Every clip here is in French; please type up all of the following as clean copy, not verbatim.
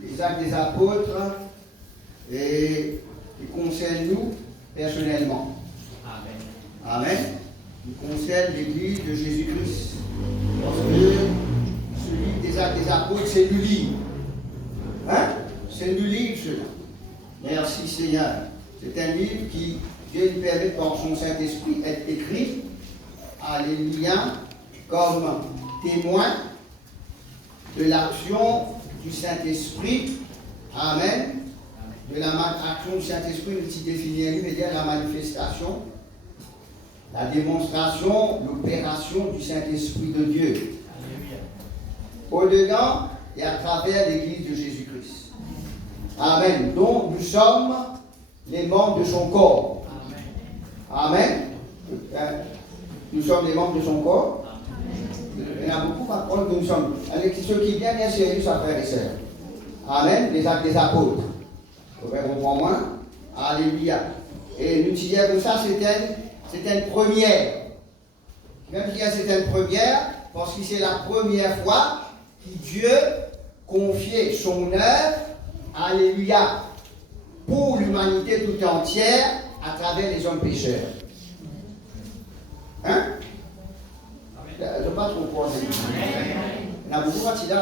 les actes des apôtres et qui concerne nous personnellement. Amen. Amen. Qui concerne l'Église de Jésus-Christ. Parce que ce livre des actes des apôtres, c'est du livre. Hein? C'est du livre, cela. Merci Seigneur. C'est un livre qui Dieu nous permet par son Saint-Esprit d'être écrit. Alléluia. Comme témoin de l'action du Saint-Esprit. Amen. De l'action du Saint-Esprit, nous s'y définit, c'est-à-dire la manifestation, la démonstration, l'opération du Saint-Esprit de Dieu. Au-dedans et à travers l'Église de Jésus-Christ. Amen. Donc nous sommes les membres de son corps. Amen. Nous sommes les membres de son corps. Il y en a beaucoup par contre que nous sommes. Ce qui est bien sérieux, ça frères et sœurs. Amen. Les actes des apôtres. Vous comprenez moi? Alléluia. Et nous disons que ça, c'est une première. Même si c'est une première, parce que c'est la première fois que Dieu confiait son œuvre, alléluia, pour l'humanité tout entière à travers les hommes pécheurs. Hein? Je ne sais pas trop quoi. Il y a beaucoup de fatigues.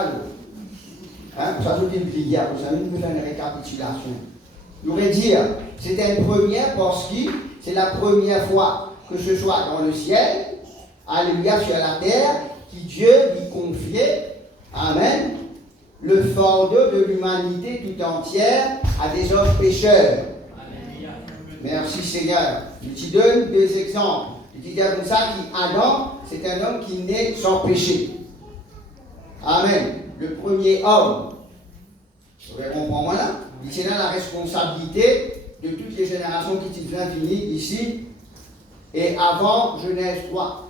Hein? Pour ça, je dis prière, pour ça, nous pouvons faire une récapitulation. Je voudrais dire, c'est une première parce que c'est la première fois que ce soit dans le ciel, alléluia, sur la terre, que Dieu lui confiait, amen, le fardeau de l'humanité tout entière à des hommes pécheurs. Alléluia. Merci Seigneur. Je te donne deux exemples. Je dis comme ça qu'Adam, c'est un homme qui naît sans péché. Amen. Le premier homme, vous comprenez là? Il a la responsabilité de toutes les générations qui viennent finir ici et avant Genèse 3.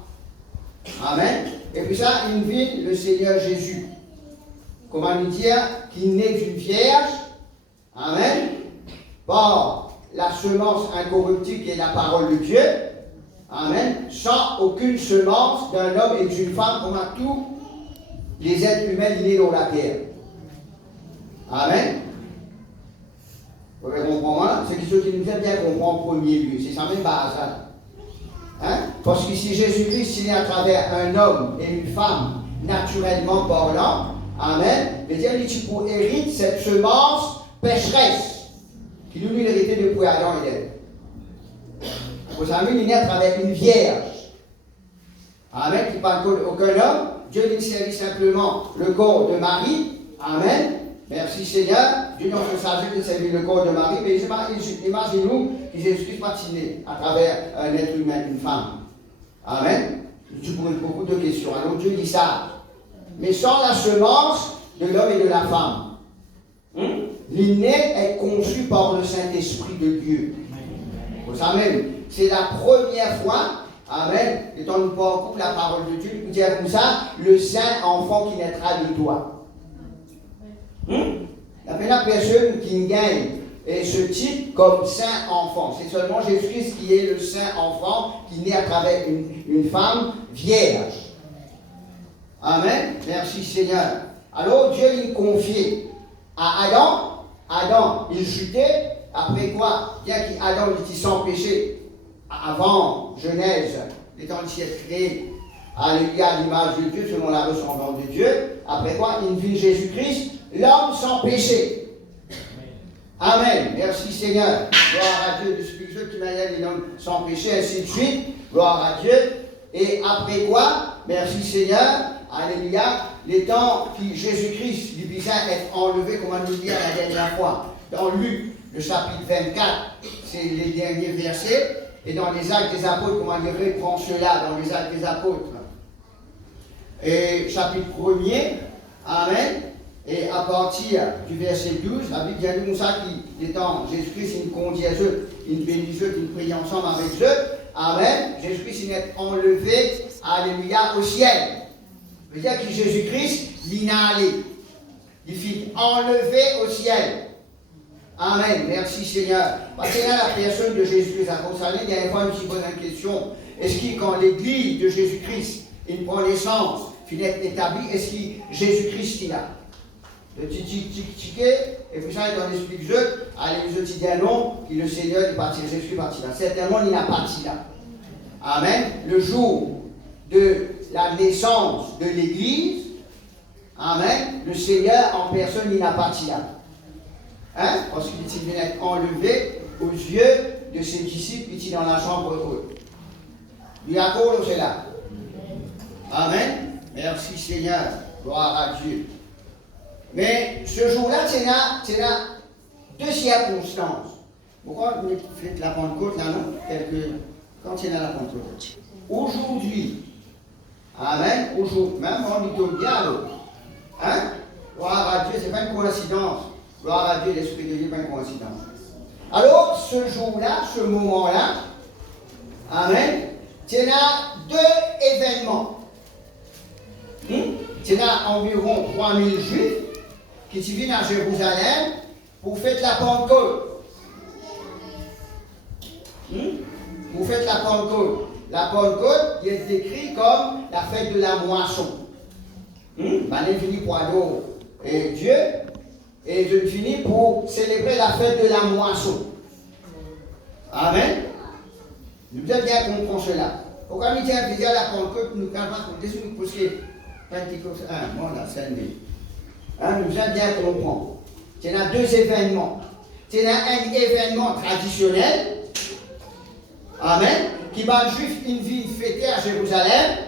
Amen. Et puis ça, il vit le Seigneur Jésus. Comment nous dire qu'il naît d'une vierge. Amen. Par la semence incorruptible qui est la parole de Dieu. Amen. Sans aucune semence d'un homme et d'une femme comme à tous les êtres humains nés dans la terre. Amen. Vous comprenez? C'est ce qui nous fait bien comprendre en premier lieu. C'est ça même base. Hein? Parce que si Jésus-Christ est né à travers un homme et une femme, naturellement parlant, amen, veut dire que tu peux hériter cette semence pécheresse qui nous hérité depuis Adam et Ève. Vous savez, il est né à travers une vierge. Amen, qui parle aucun homme. Dieu lui servit simplement le corps de Marie. Amen. Merci Seigneur. Dieu nous fait de servir le corps de Marie. Mais imaginez-nous que Jésus-Christ va né à travers un être humain, une femme. Amen. Tu poses beaucoup de questions. Alors Dieu dit ça. Mais sans la semence de l'homme et de la femme. L'inné est conçu par le Saint-Esprit de Dieu. Vous savez, c'est la première fois. Amen. Étant nous pas en couple, la parole de Dieu nous dit comme ça, le saint enfant qui naîtra de toi. Il y a la personne qui gagne ce titre comme saint enfant. C'est seulement Jésus-Christ qui est le saint enfant qui naît à travers une femme vierge. Amen. Merci Seigneur. Alors Dieu lui confiait à Adam. Adam, il chutait. Après quoi, bien qu'Adam était sans péché, avant Genèse, étant créé, alléluia, à l'image de Dieu, selon la ressemblance de Dieu. Après quoi, il vit Jésus-Christ, l'homme sans péché. Amen. Merci Seigneur. Gloire à Dieu. De ce qui m'a dit l'homme sans péché, ainsi de suite. Gloire à Dieu. Et après quoi, merci Seigneur, alléluia, les temps que Jésus-Christ, du bizarre, est enlevé, comme on nous dit la dernière fois, dans Luc, le chapitre 24, c'est les derniers versets. Et dans les actes des apôtres, comment on reprend cela dans les actes des apôtres. Et chapitre 1er, amen. Et à partir du verset 12, la Bible dit comme ça qu'il étant Jésus-Christ, il conduit eux, il bénit eux, il prie ensemble avec eux. Amen. Jésus-Christ, il est enlevé, alléluia, au ciel. Ça veut dire que Jésus-Christ, il est allé. Il fut enlevé au ciel. Amen. Merci Seigneur. Parce que là, la personne de Jésus-Christ, vous savez, il y a une fois, je me suis posé une question. Est-ce que quand l'église de Jésus-Christ, il prend naissance, il est établi, est-ce que Jésus-Christ est là? de ticket, et puis ça, dans l'esprit de jeu, allez, je dis un nom, qui le Seigneur est parti, Jésus est parti là. Certainement, il n'a pas parti là. Amen. Le jour de la naissance de l'Église, amen, le Seigneur en personne, il n'a pas parti là. Hein? Parce qu'il vient être enlevé aux yeux de ses disciples qui sont dans la chambre haute. Il y a quoi c'est là? Amen. Merci Seigneur. Gloire à Dieu. Mais ce jour-là, c'est là deux circonstances. Pourquoi vous faites la Pentecôte là, non? Quand c'est là la Pentecôte? Aujourd'hui. Amen. Aujourd'hui. Même on y tombe bien là. Hein? Gloire à Dieu, ce n'est pas une coïncidence. Gloire à Dieu, l'Esprit de Dieu, pas une coïncidence. Alors, ce jour-là, ce moment-là, amen, il y a deux événements. Il y a environ 3000 Juifs qui viennent à Jérusalem pour faire la Pentecôte. Pour faire la Pentecôte. La Pentecôte est décrite comme la fête de la moisson. On est venu pour adorer Dieu. Et je finis pour célébrer la fête de la moisson. Amen. Nous devons bien comprendre cela. Pourquoi nous disons déjà la Pentecôte, nous avons parce que Pentecôte, moi là, c'est nous devons bien comprendre. Il y a deux événements. Il y a un événement traditionnel. Amen. Qui va juste une vie fêtée à Jérusalem.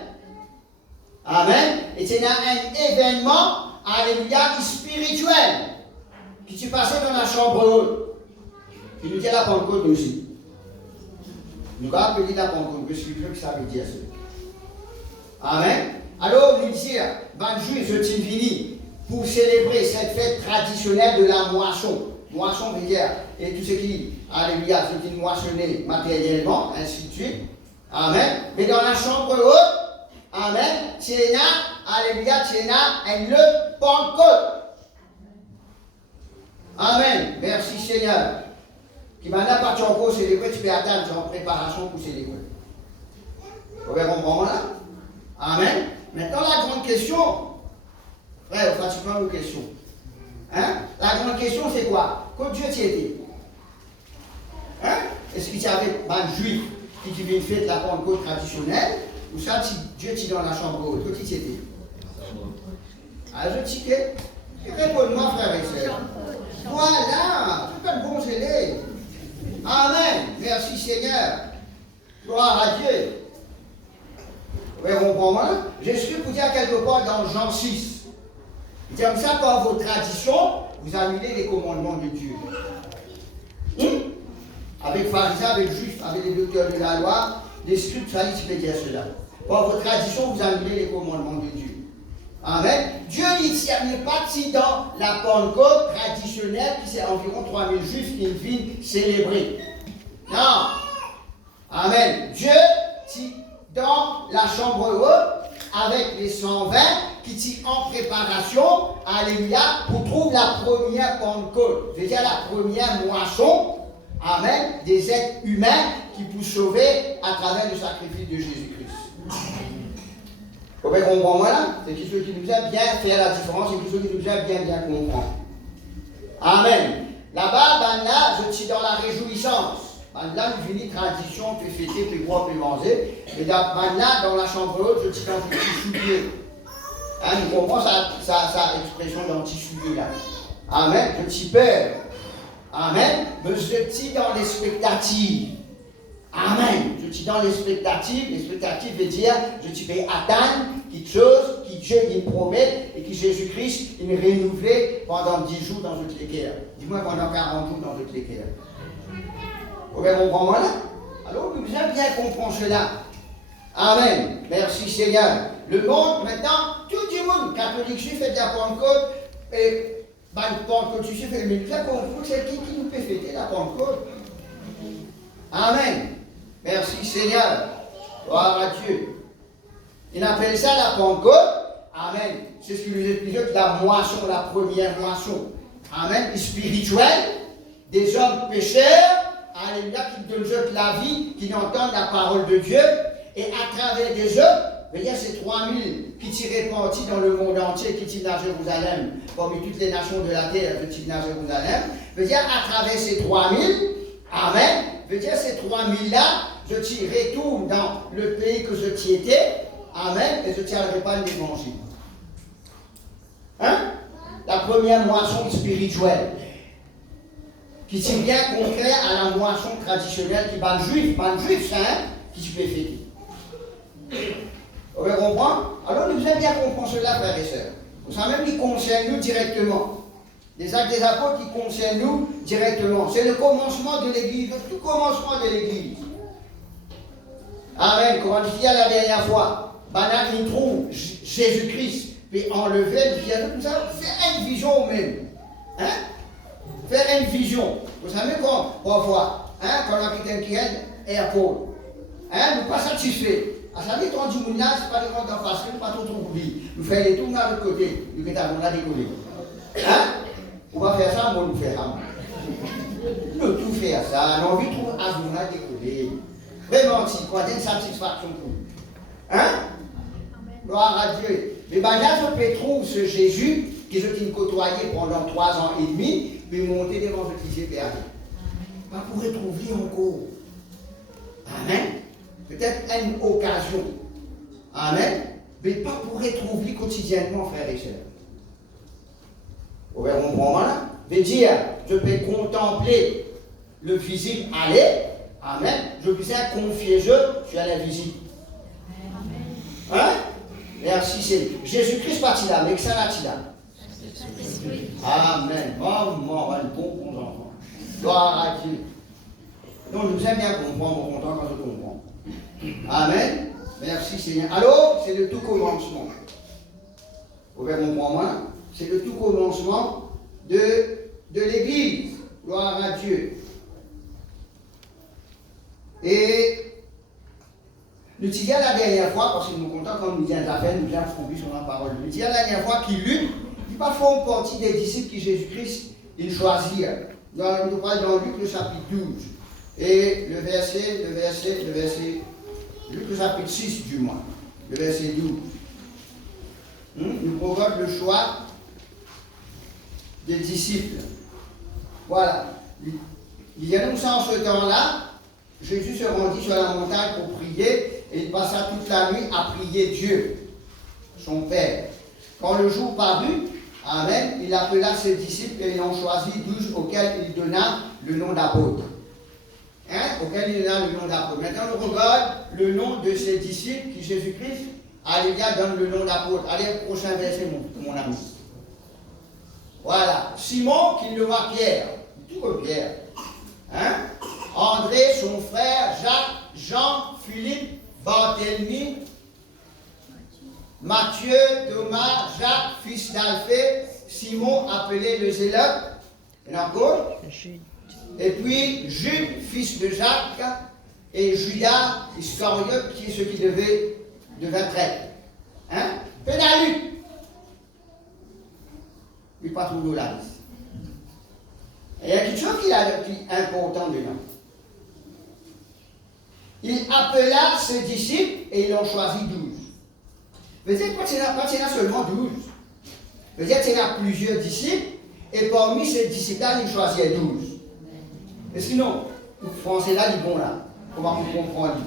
Amen. Et il y a un événement, alléluia, spirituel. Qui s'est passé dans la chambre haute. Qui nous dit la Pentecôte aussi. Nous avons appelé la Pentecôte, parce que ça veut dire ça. Amen. Alors, nous disons, ben, juif, je t'ai venu pour célébrer cette fête traditionnelle de la moisson. Moisson veut dire, et tout ce qui, alléluia, ce qui moissonné matériellement, ainsi de suite. Amen. Mais dans la chambre haute, amen, tu es là, alléluia, tu es là, et le Pentecôte. Amen. Merci Seigneur. Qui maintenant pas encore célébrer, tu peux attendre, tu es en préparation pour célébrer. Vous pouvez comprendre là? Amen. Maintenant la grande question, frère, pratiquement une question. Hein? La grande question c'est quoi? Quand Dieu t'y était? Hein? Est-ce qu'il y avait un juif qui vient faire la Pentecôte traditionnelle? Ou ça, Dieu t'y dans la chambre haute? Quand il était? Alors je dis que, réponds-moi frère et sœur. Voilà, c'est un bon zélé. Amen. Merci Seigneur. Gloire à Dieu. Vous comprenez? Je suis pour dire quelque part dans Jean 6. Il dit comme ça, par vos traditions, vous annulez les commandements de Dieu. Avec pharisiens, avec juifs, avec les docteurs de la loi, les scribes, ça dit, tu peux dire cela. Par vos traditions, vous annulez les commandements de Dieu. Amen. Dieu n'est pas si dans la Pentecôte traditionnelle qui c'est environ 3000 juifs qui viennent célébrer. Non. Amen. Dieu dans la chambre haute avec les 120 qui sont en préparation, alléluia, pour trouver la première Pentecôte. C'est-à-dire la première moisson, amen, des êtres humains qui peuvent sauver à travers le sacrifice de Jésus-Christ. Vous pouvez comprendre là? C'est quelque chose qui nous aide bien faire la différence, c'est quelque chose qui nous aide bien comprendre. Amen. Là-bas, là, je suis dans la réjouissance. Là, nous venons tradition, puis fêter, puis boire, puis manger. Et là, dans la chambre haute, je suis dans un petit soulier. Hein, nous comprenons sa expression dans le petit soulier là. Amen. Je suis peur. Amen. Mais je suis dans l'expectative. Amen. Je suis dans l'expectative. L'expectative veut dire, je suis vais attendre quelque chose qui Dieu il promet et que Jésus-Christ il renouvelé pendant 10 jours dans toutes les guerres. Dis-moi pendant 40 jours dans toutes les guerres. Vous comprenez là? Alors, nous devons bien comprendre cela. Amen. Merci Seigneur. Le monde, maintenant, tout le monde, catholique, juif, fait de la Pentecôte, et Pentecôte, juif, fait mais la Pentecôte, c'est qui nous peut fêter la Pentecôte? Amen. Merci Seigneur. Gloire à Dieu. Il appelle ça la Pentecôte. Amen. C'est ce que nous expliquons, la moisson, la première moisson. Amen. Spirituelle, des hommes pécheurs. Alléluia, qui donnent la vie, qui entendent la parole de Dieu, et à travers des eux, veut dire c'est 3000 qui sont répartis dans le monde entier, qui tirent à Jérusalem, parmi toutes les nations de la terre, qui tirent à Jérusalem. Veut dire à travers ces 3000, amen, veut dire ces 3000-là, je tirerai tout dans le pays que je t'y étais, amen, et je ne tirerai pas l'évangile. Hein? La première moisson spirituelle, qui est bien contraire à la moisson traditionnelle qui va le juif, pas le juif, ça, hein, qui se fait fêter. Vous comprenez? Alors nous devons bien comprendre cela, frères et sœurs. Ça même qui concerne nous directement. Les actes des apôtres qui concernent nous directement. C'est le commencement de l'Église, le tout commencement de l'Église. Amen. Comme on dit la dernière fois, Banal, il trouve Jésus-Christ, puis enlever, nous allons faire une vision même. Hein? Faire une vision. Vous savez quand, parfois, hein, quand on a quelqu'un qui aide, et apôtre, hein, nous ne sommes pas satisfaits. À ça dit, quand on dit c'est pas les gens d'en face, nous ne pas trop oublier. Nous faisons les tours de l'autre côté, nous avons décollé. Hein? On va faire ça, on va nous faire ça. Nous tout faire ça, nous avons envie de trouver un journal décollé. Vraiment, si, quand il y a une satisfaction pour nous. Hein? Gloire à Dieu. Mais là, je peux trouver ce Jésus qui se côtoyé pendant 3 ans et demi, puis monter devant ce qui s'est perdu. Pas pour retrouver encore. Amen. Peut-être une occasion. Amen. Mais pas pour retrouver quotidiennement, frères et sœurs. Vous voyez mon moment là? Veut dire, je peux contempler le visible aller. Amen. Je peux confier je suis à la visite. Hein? Merci, c'est Jésus-Christ parti là, mais que ça là-t-il là. Amen. Vraiment, un bon enfant. Gloire à Dieu. Donc, nous aimons bien comprendre, on est content quand je comprends. Amen. Merci Seigneur. Alors, c'est le tout commencement. Vous pouvez comprendre, hein? C'est le tout commencement de l'Église. Gloire à Dieu. Et nous disons la dernière fois, parce que nous sommes contents quand nous disons affaires, nous avons compris sur la parole. Nous disons la dernière fois qu'il lutte, il pas font partie des disciples qui Jésus-Christ il choisit. Nous parlons dans Luc le chapitre 12. Et le verset, Luc le chapitre 6 du moins, le verset 12. Nous provoque le choix des disciples. Voilà. Il y a donc ça en ce temps-là, Jésus se rendit sur la montagne pour prier et il passa toute la nuit à prier Dieu, son Père. Quand le jour parut, amen, il appela ses disciples et il en choisit 12 auxquels il donna le nom d'apôtres. Hein? Auquel il donna le nom d'apôtres. Maintenant, on regarde le nom de ses disciples qui Jésus-Christ, alléluia, donne le nom d'apôtre. Allez, prochain verset, mon ami. Voilà. Simon, qui nomme Pierre. Tout comme Pierre. Hein? André, son frère, Jacques, Jean, Philippe, Barthélemy, Matthieu, Thomas, Jacques, fils d'Alphée, Simon, appelé le Zélote, et puis Jude, fils de Jacques, et Judas Iscariote, qui est ce qui devait traître. Hein? Pédaluc. Il pas tout la liste. Et il y a quelque chose qui est important dedans. Il appela ses disciples et il en choisit 12. Peut-être quand il y en a seulement 12. Peut-être qu'il y a plusieurs disciples et parmi ces disciples-là, il choisit 12. Et sinon, le français là, il est bon là. Comment vous comprendre?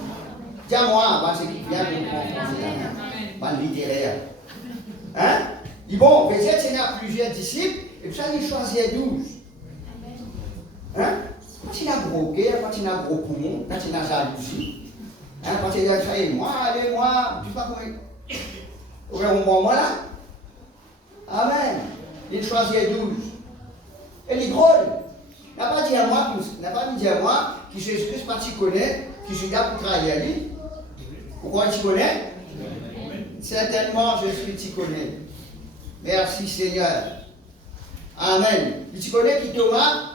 Dis-moi, c'est qui vient comprendre français là. Pas littéraire. Hein? Il est bon, peut-être qu'il y a plusieurs disciples et puis ça, il choisit 12. Hein? Quand il a gros cœur, quand il a gros poumon, quand il a jalousie, hein? Quand il a fait moi, allez, moi, je ne sais pas comment. Vous voyez mon moment là? Amen. Il choisit 12. Et il drôle. Il n'a pas dit à moi, qui Jésus-Christ pas t'y connaît, qui suis là pour travailler à lui. Pourquoi tu connais? Certainement, je suis t'y connais. Merci Seigneur. Amen. Tu connais qui Thomas?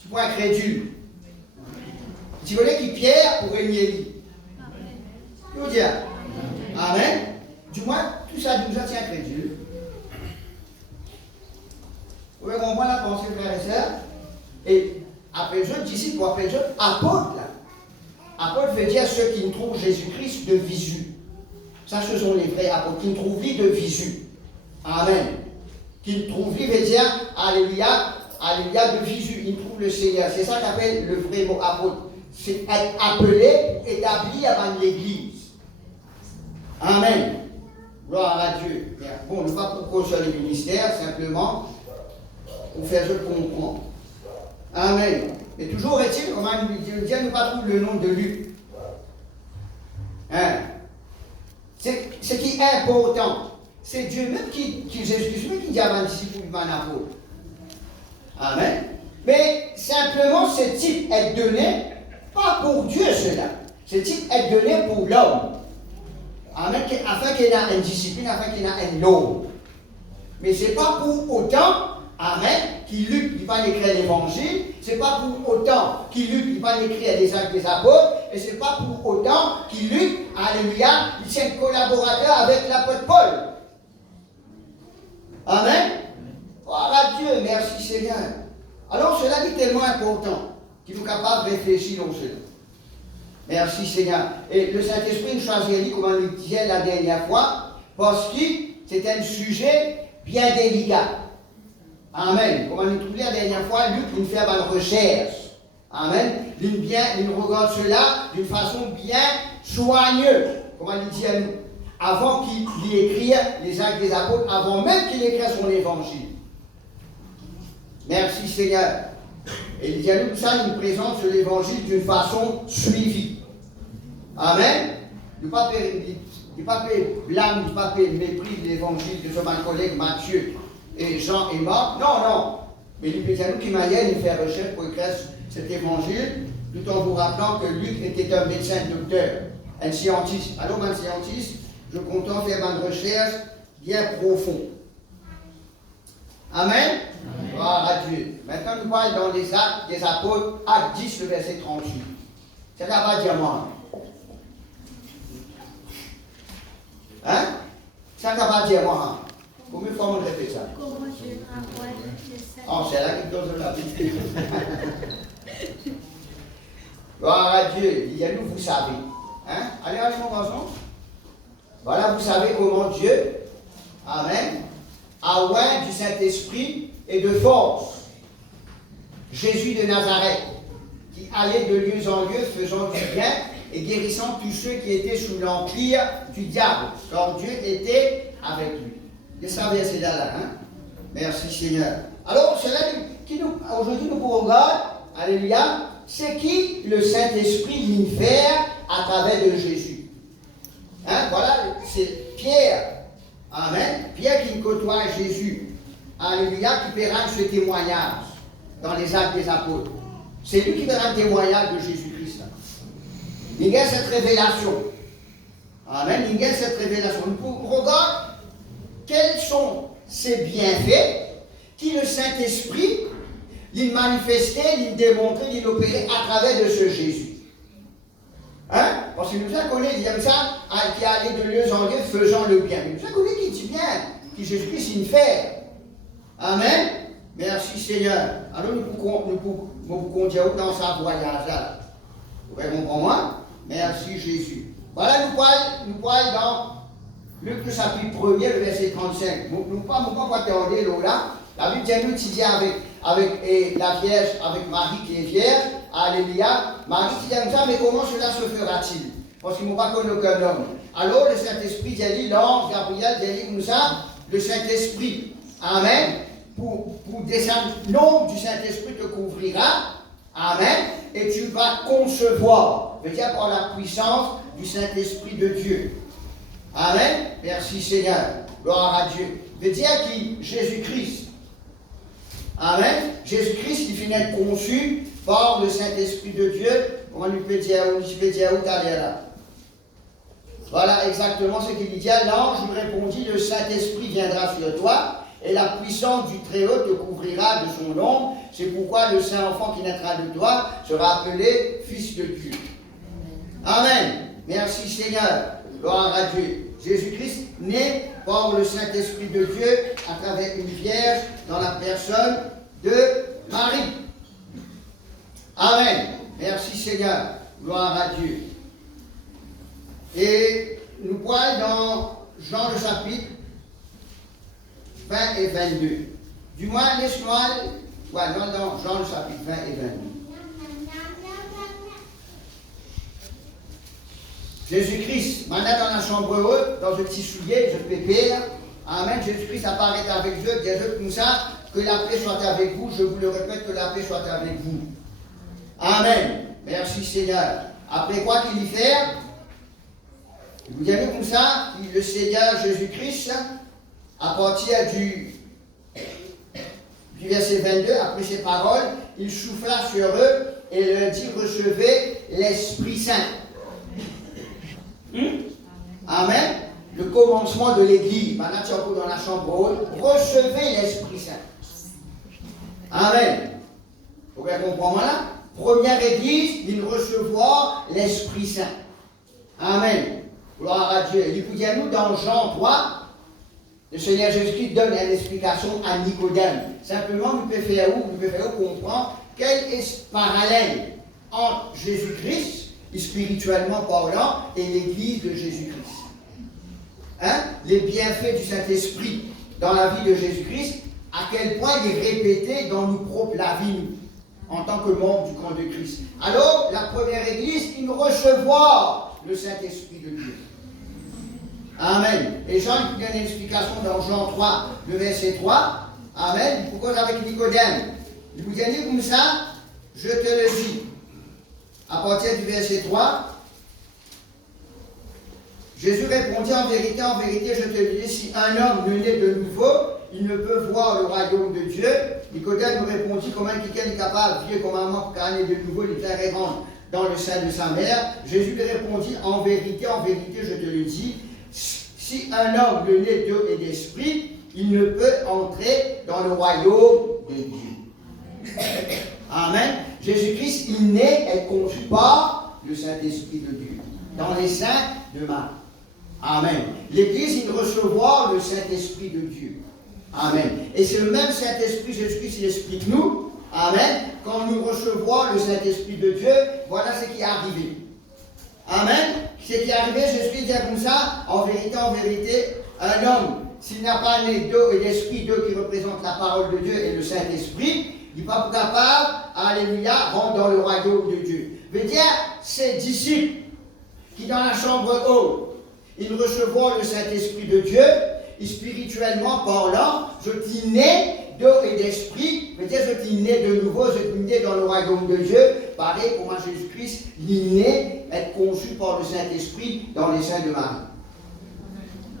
Tu pourras crédule. Tu connais qui Pierre pour régner lui. Je veux dire. Amen. Du moins, tout ça nous a tient crédule. Vous pouvez comprendre la pensée, frères et sœurs. Et après je disciple ou après je apôtre. Apôtre veut dire ceux qui nous trouvent Jésus-Christ de visu. Ça, ce sont les vrais apôtres qui trouvent vie de visu. Amen. Qui trouvent vie, veut dire, alléluia, alléluia, de visu. Ils trouvent le Seigneur. C'est ça qu'appelle le vrai mot apôtre. C'est être appelé, établi avant l'Église. Amen. Gloire à Dieu. Bon, nous pas pour cause sur les ministères, simplement pour faire je comprends. Amen. Et toujours est-il, comment nous dit, nous pas trouver le nom de Luc. Hein? Ce qui est important, c'est Dieu même Jésus même qui dit avant disciple ou apôtre. Amen. Mais simplement, ce titre est donné, pas pour Dieu cela. Ce titre est donné pour l'homme. Amen. Afin qu'il y ait une discipline, afin qu'il y ait un l'homme. Mais ce n'est pas pour autant, amen, qu'il lutte, il va écrire l'évangile. Ce n'est pas pour autant qu'il lutte, il va écrire les actes des apôtres. Et ce n'est pas pour autant qu'il lutte, alléluia, il tient collaborateur avec l'apôtre Paul. Amen. Gloire à Dieu, merci Seigneur. Alors cela est tellement important qu'il est capable de réfléchir dans cela. Merci Seigneur. Et le Saint-Esprit nous choisit, comme on le disait la dernière fois, parce que c'est un sujet bien délicat. Amen. Comme on l'a trouvé la dernière fois, Luc nous fait une recherche. Amen. Il regarde cela d'une façon bien soigneuse. Comme on le dit à nous, avant qu'il écrive les actes des apôtres, avant même qu'il écrive son évangile. Merci Seigneur. Et il dit à nous que ça nous présente sur l'évangile d'une façon suivie. Amen. Il ne pas blâme, il ne pas mépris de l'évangile de son collègue Matthieu et Jean et Marc. Non, non. Mais il dit à nous qu'il m'a dit de faire recherche pour écrire cet évangile, tout en vous rappelant que Luc était un médecin docteur, un scientiste. Alors, un scientiste, je compte faire une recherche bien profonde. Amen. Gloire à Dieu. Maintenant, nous parlons dans les actes des apôtres, acte 10, le verset 38. Ça va dire moi. Hein? Ça va dire moi. Combien de fois on répète ça? Comment je renvoie le Saint? Oh, c'est là qu'il donne la Bible. Gloire à Dieu. Il y a nous, vous savez. Hein? Allez, mon ensemble. Voilà, vous savez comment Dieu, amen, a oint du Saint-Esprit et de force Jésus de Nazareth, qui allait de lieu en lieu, faisant du bien et guérissant tous ceux qui étaient sous l'empire du diable, car Dieu était avec lui. Et ça, verset là, hein? Merci Seigneur. Alors, cela qui nous, aujourd'hui, nous pourrons regarder, alléluia, c'est qui le Saint-Esprit vient faire à travers de Jésus. Hein? Voilà, c'est Pierre. Amen. Pierre qui côtoie Jésus. Alléluia, qui verra ce témoignage dans les actes des apôtres. C'est lui qui verra le témoignage de Jésus-Christ. Il y a cette révélation. Amen. Il y a cette révélation. Nous regarde quels sont ces bienfaits qui le Saint-Esprit il manifestait, il démontrait, il opérait à travers de ce Jésus. Hein? Parce que nous avons connu, il aime ça, qui allait de lieu en lieu faisant le bien. Nous avons connu qui dit bien, qui Jésus-Christ il fait. Amen. Merci Seigneur. Alors nous pouvons continuer dans sa voyage là. Vous comprenez moi? Merci Jésus. Voilà, nous parlons dans Luc le chapitre 1er, le verset 35. Nous ne pouvons pas attendre là. La Bible dit nous étudier avec la Vierge, avec Marie qui est vierge. Alléluia. Marie qui dit ça, mais comment cela se fera-t-il? Parce qu'il ne pas connu aucun homme. Alors le Saint-Esprit dit, l'ange Gabriel dit nous ça, le Saint-Esprit. Amen. Pour descendre, nom du Saint-Esprit te couvrira. Amen. Et tu vas concevoir. Veut dire par la puissance du Saint-Esprit de Dieu. Amen. Merci Seigneur. Gloire à Dieu. Veut dire qui? Jésus-Christ. Amen. Jésus-Christ qui finit d'être conçu par le Saint-Esprit de Dieu. On lui peut dire où t'allais là. Voilà exactement ce qu'il dit. L'ange lui répondit, le Saint-Esprit viendra sur toi et la puissance du Très-Haut te couvrira de son ombre. C'est pourquoi le Saint-Enfant qui naîtra de toi sera appelé Fils de Dieu. Amen. Merci Seigneur. Gloire à Dieu. Jésus-Christ né par le Saint-Esprit de Dieu à travers une vierge dans la personne de Marie. Amen. Merci Seigneur. Gloire à Dieu. Et nous voyons dans Jean le chapitre 20 et 22. Du moins, laisse-moi, dans Jean le chapitre 20 et 22. Jésus-Christ, maintenant dans la chambre haute, dans un petit soulier, je pépère. Amen. Jésus-Christ apparaît avec eux, des eux comme ça, que la paix soit avec vous. Je vous le répète, que la paix soit avec vous. Amen. Merci Seigneur. Après quoi qu'il y fait? Vous avez comme ça, le Seigneur Jésus-Christ, à partir du verset 22, après ces paroles, il souffla sur eux et leur dit, recevez l'Esprit Saint. Amen. Le commencement de l'Église, maintenant tu es encore dans la chambre haute, recevez l'Esprit Saint. Amen. Vous comprenez là? Première Église, il recevoir l'Esprit Saint. Amen. Gloire à Dieu. Il vous dit à nous dans Jean 3, le Seigneur Jésus-Christ donne une explication à Nicodème. Simplement, vous pouvez faire comprendre quel est ce parallèle entre Jésus-Christ, spirituellement parlant, et l'Église de Jésus-Christ. Les bienfaits du Saint-Esprit dans la vie de Jésus-Christ, à quel point il est répété dans nos propres la vie, nous, en tant que membres du corps de Christ. Alors, la première Église, il recevoir le Saint-Esprit de Dieu. Amen. Et Jean il donne une explication dans Jean 3, le verset 3. Amen. Pourquoi avec Nicodème? Il vous dit comme ça, je te le dis. À partir du verset 3, Jésus répondit, en vérité, je te le dis, si un homme ne naît de nouveau, il ne peut voir le royaume de Dieu. Nicodème nous répondit, comment quelqu'un est capable, vieux comme un mort, car né de nouveau, il est rentre dans le sein de sa mère. Jésus lui répondit, en vérité, je te le dis, si un homme ne naît d'eau et d'esprit, il ne peut entrer dans le royaume de Dieu. Amen. Jésus-Christ, il naît et conçu par le Saint-Esprit de Dieu, dans les seins de Marie. Amen. L'Église, il recevoir le Saint-Esprit de Dieu. Amen. Et c'est le même Saint-Esprit, Jésus-Christ, il explique nous. Amen. Quand nous recevons le Saint-Esprit de Dieu, voilà ce qui est arrivé. Amen. Ce qui est arrivé, Jésus-Christ dit comme ça, en vérité, un homme, s'il n'a pas né d'eau et d'esprit, d'eau qui représente la parole de Dieu et le Saint-Esprit, il n'est pas capable, alléluia, rentrer dans le royaume de Dieu. Veut dire, ces disciples qui dans la chambre haute, ils recevront le Saint-Esprit de Dieu, et spirituellement parlant, je t'y né d'eau et d'esprit, veut dire je t'y né de nouveau, je t'y né dans le royaume de Dieu, pareil pour moi Jésus-Christ, il est né, être conçu par le Saint-Esprit dans les seins de Marie.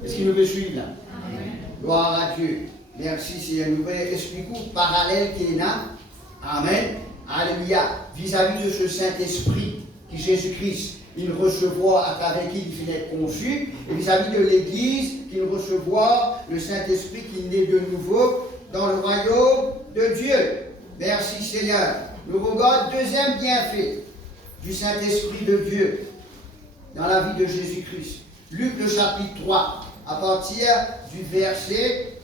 Est-ce qu'il nous veut suivre là? Amen. Gloire à Dieu. Merci Seigneur. Nous voulons expliquer le parallèle qu'il y a. Amen. Alléluia. Vis-à-vis de ce Saint-Esprit qui Jésus-Christ, il recevra à travers qui il finit être conçu, et vis-à-vis de l'Église, qu'il recevra le Saint-Esprit qui naît de nouveau dans le royaume de Dieu. Merci Seigneur. Nous regardons le deuxième bienfait du Saint-Esprit de Dieu dans la vie de Jésus-Christ. Luc le chapitre 3, à partir du verset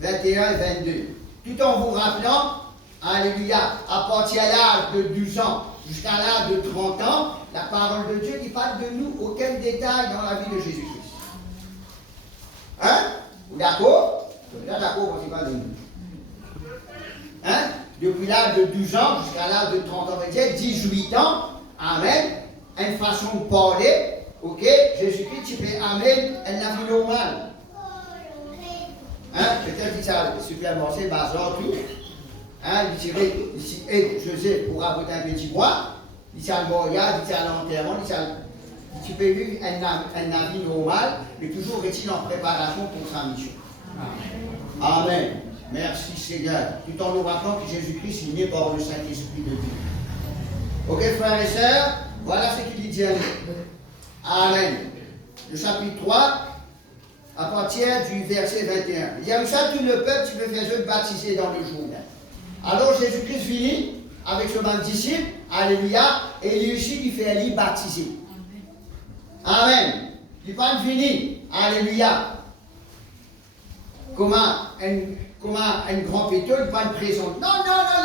21 et 22. Tout en vous rappelant, alléluia, à partir de l'âge de 12 ans jusqu'à l'âge de 30 ans, la parole de Dieu qui parle de nous, aucun détail dans la vie de Jésus-Christ. Hein? Vous d'accord? Vous êtes d'accord quand il parle de nous? Hein? Depuis l'âge de 12 ans jusqu'à l'âge de 30 ans, on va dire 18 ans, amen, une façon de parler, ok? Jésus-Christ, tu fais amen, elle n'a vie normale. Hein? Peut-être que ça supplémentaire, bazar, tout. Hein? Il dirait, ici, Joseph pourra apporter un petit bois. Il dit à le mariage, il dit à l'enterrement, tu peux vivre un vie normal, mais toujours est-il en préparation pour sa mission. Amen. Merci Seigneur. Tout en nous rappelant que Jésus-Christ est né par le Saint-Esprit de Dieu. Ok frères et sœurs, voilà ce qu'il dit à nous. Amen. Le chapitre 3, à partir du verset 21. Il dit à ça, tout le peuple, tu peux faire se baptiser dans le Jourdain. Alors Jésus-Christ finit avec ce même disciple, alléluia, et lui aussi il fait lui baptiser. Amen. Il n'est pas fini, alléluia. Comment un grand péteux, il n'est pas présent. Non,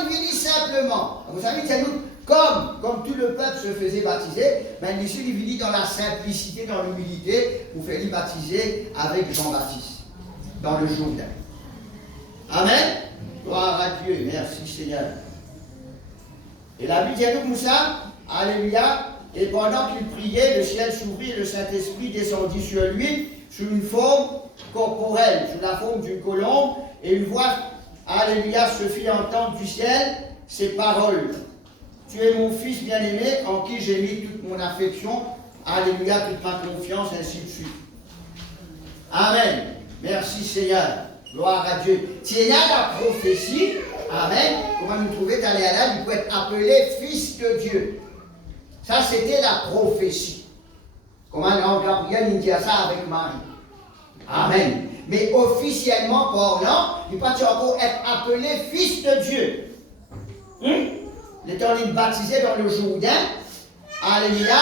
il finit simplement. comment? Vous savez, nous, comme tout le peuple se faisait baptiser, mais ici, il vit dans la simplicité, dans l'humilité, pour faire baptiser avec Jean-Baptiste, dans le Jourdain. Amen. Gloire à Dieu. Merci Seigneur. Et la Bible dit à nous comme ça, alléluia, et pendant qu'il priait, le ciel s'ouvrit et le Saint-Esprit descendit sur lui, sous une forme corporelle, sous la forme d'une colombe, et une voix, alléluia, se fit entendre du ciel ces paroles. Tu es mon fils bien-aimé, en qui j'ai mis toute mon affection, alléluia, toute ma confiance, ainsi de suite. Amen. Merci Seigneur. Gloire à Dieu. S'il y a la prophétie, amen, comment nous trouver dans les halal, il peut être appelé fils de Dieu. Ça, c'était la prophétie. Comment l'ange Gabriel nous dit ça avec Marie. Amen. Mais officiellement parlant, il peut encore être appelé fils de Dieu. L'étant baptisé dans le Jourdain, alléluia,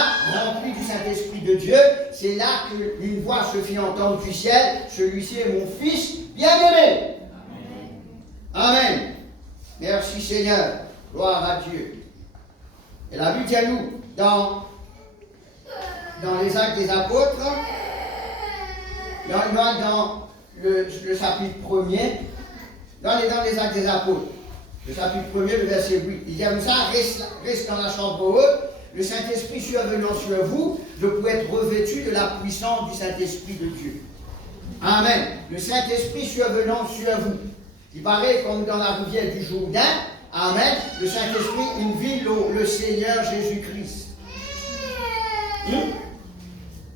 rempli du Saint-Esprit de Dieu, c'est là qu'une voix se fit entendre du ciel, celui-ci est mon fils bien-aimé. Amen. Merci Seigneur. Gloire à Dieu. Et la Bible dit à nous, dans les Actes des Apôtres, dans le chapitre 1er, dans les Actes des Apôtres, le chapitre 1er, le verset 8, il dit comme ça, reste dans la chambre haute, le Saint-Esprit survenant sur vous, je peux être revêtu de la puissance du Saint-Esprit de Dieu. Amen. Le Saint-Esprit survenant sur vous. Il paraît comme dans la rivière du Jourdain. Amen. Le Saint-Esprit, il vit le Seigneur Jésus-Christ.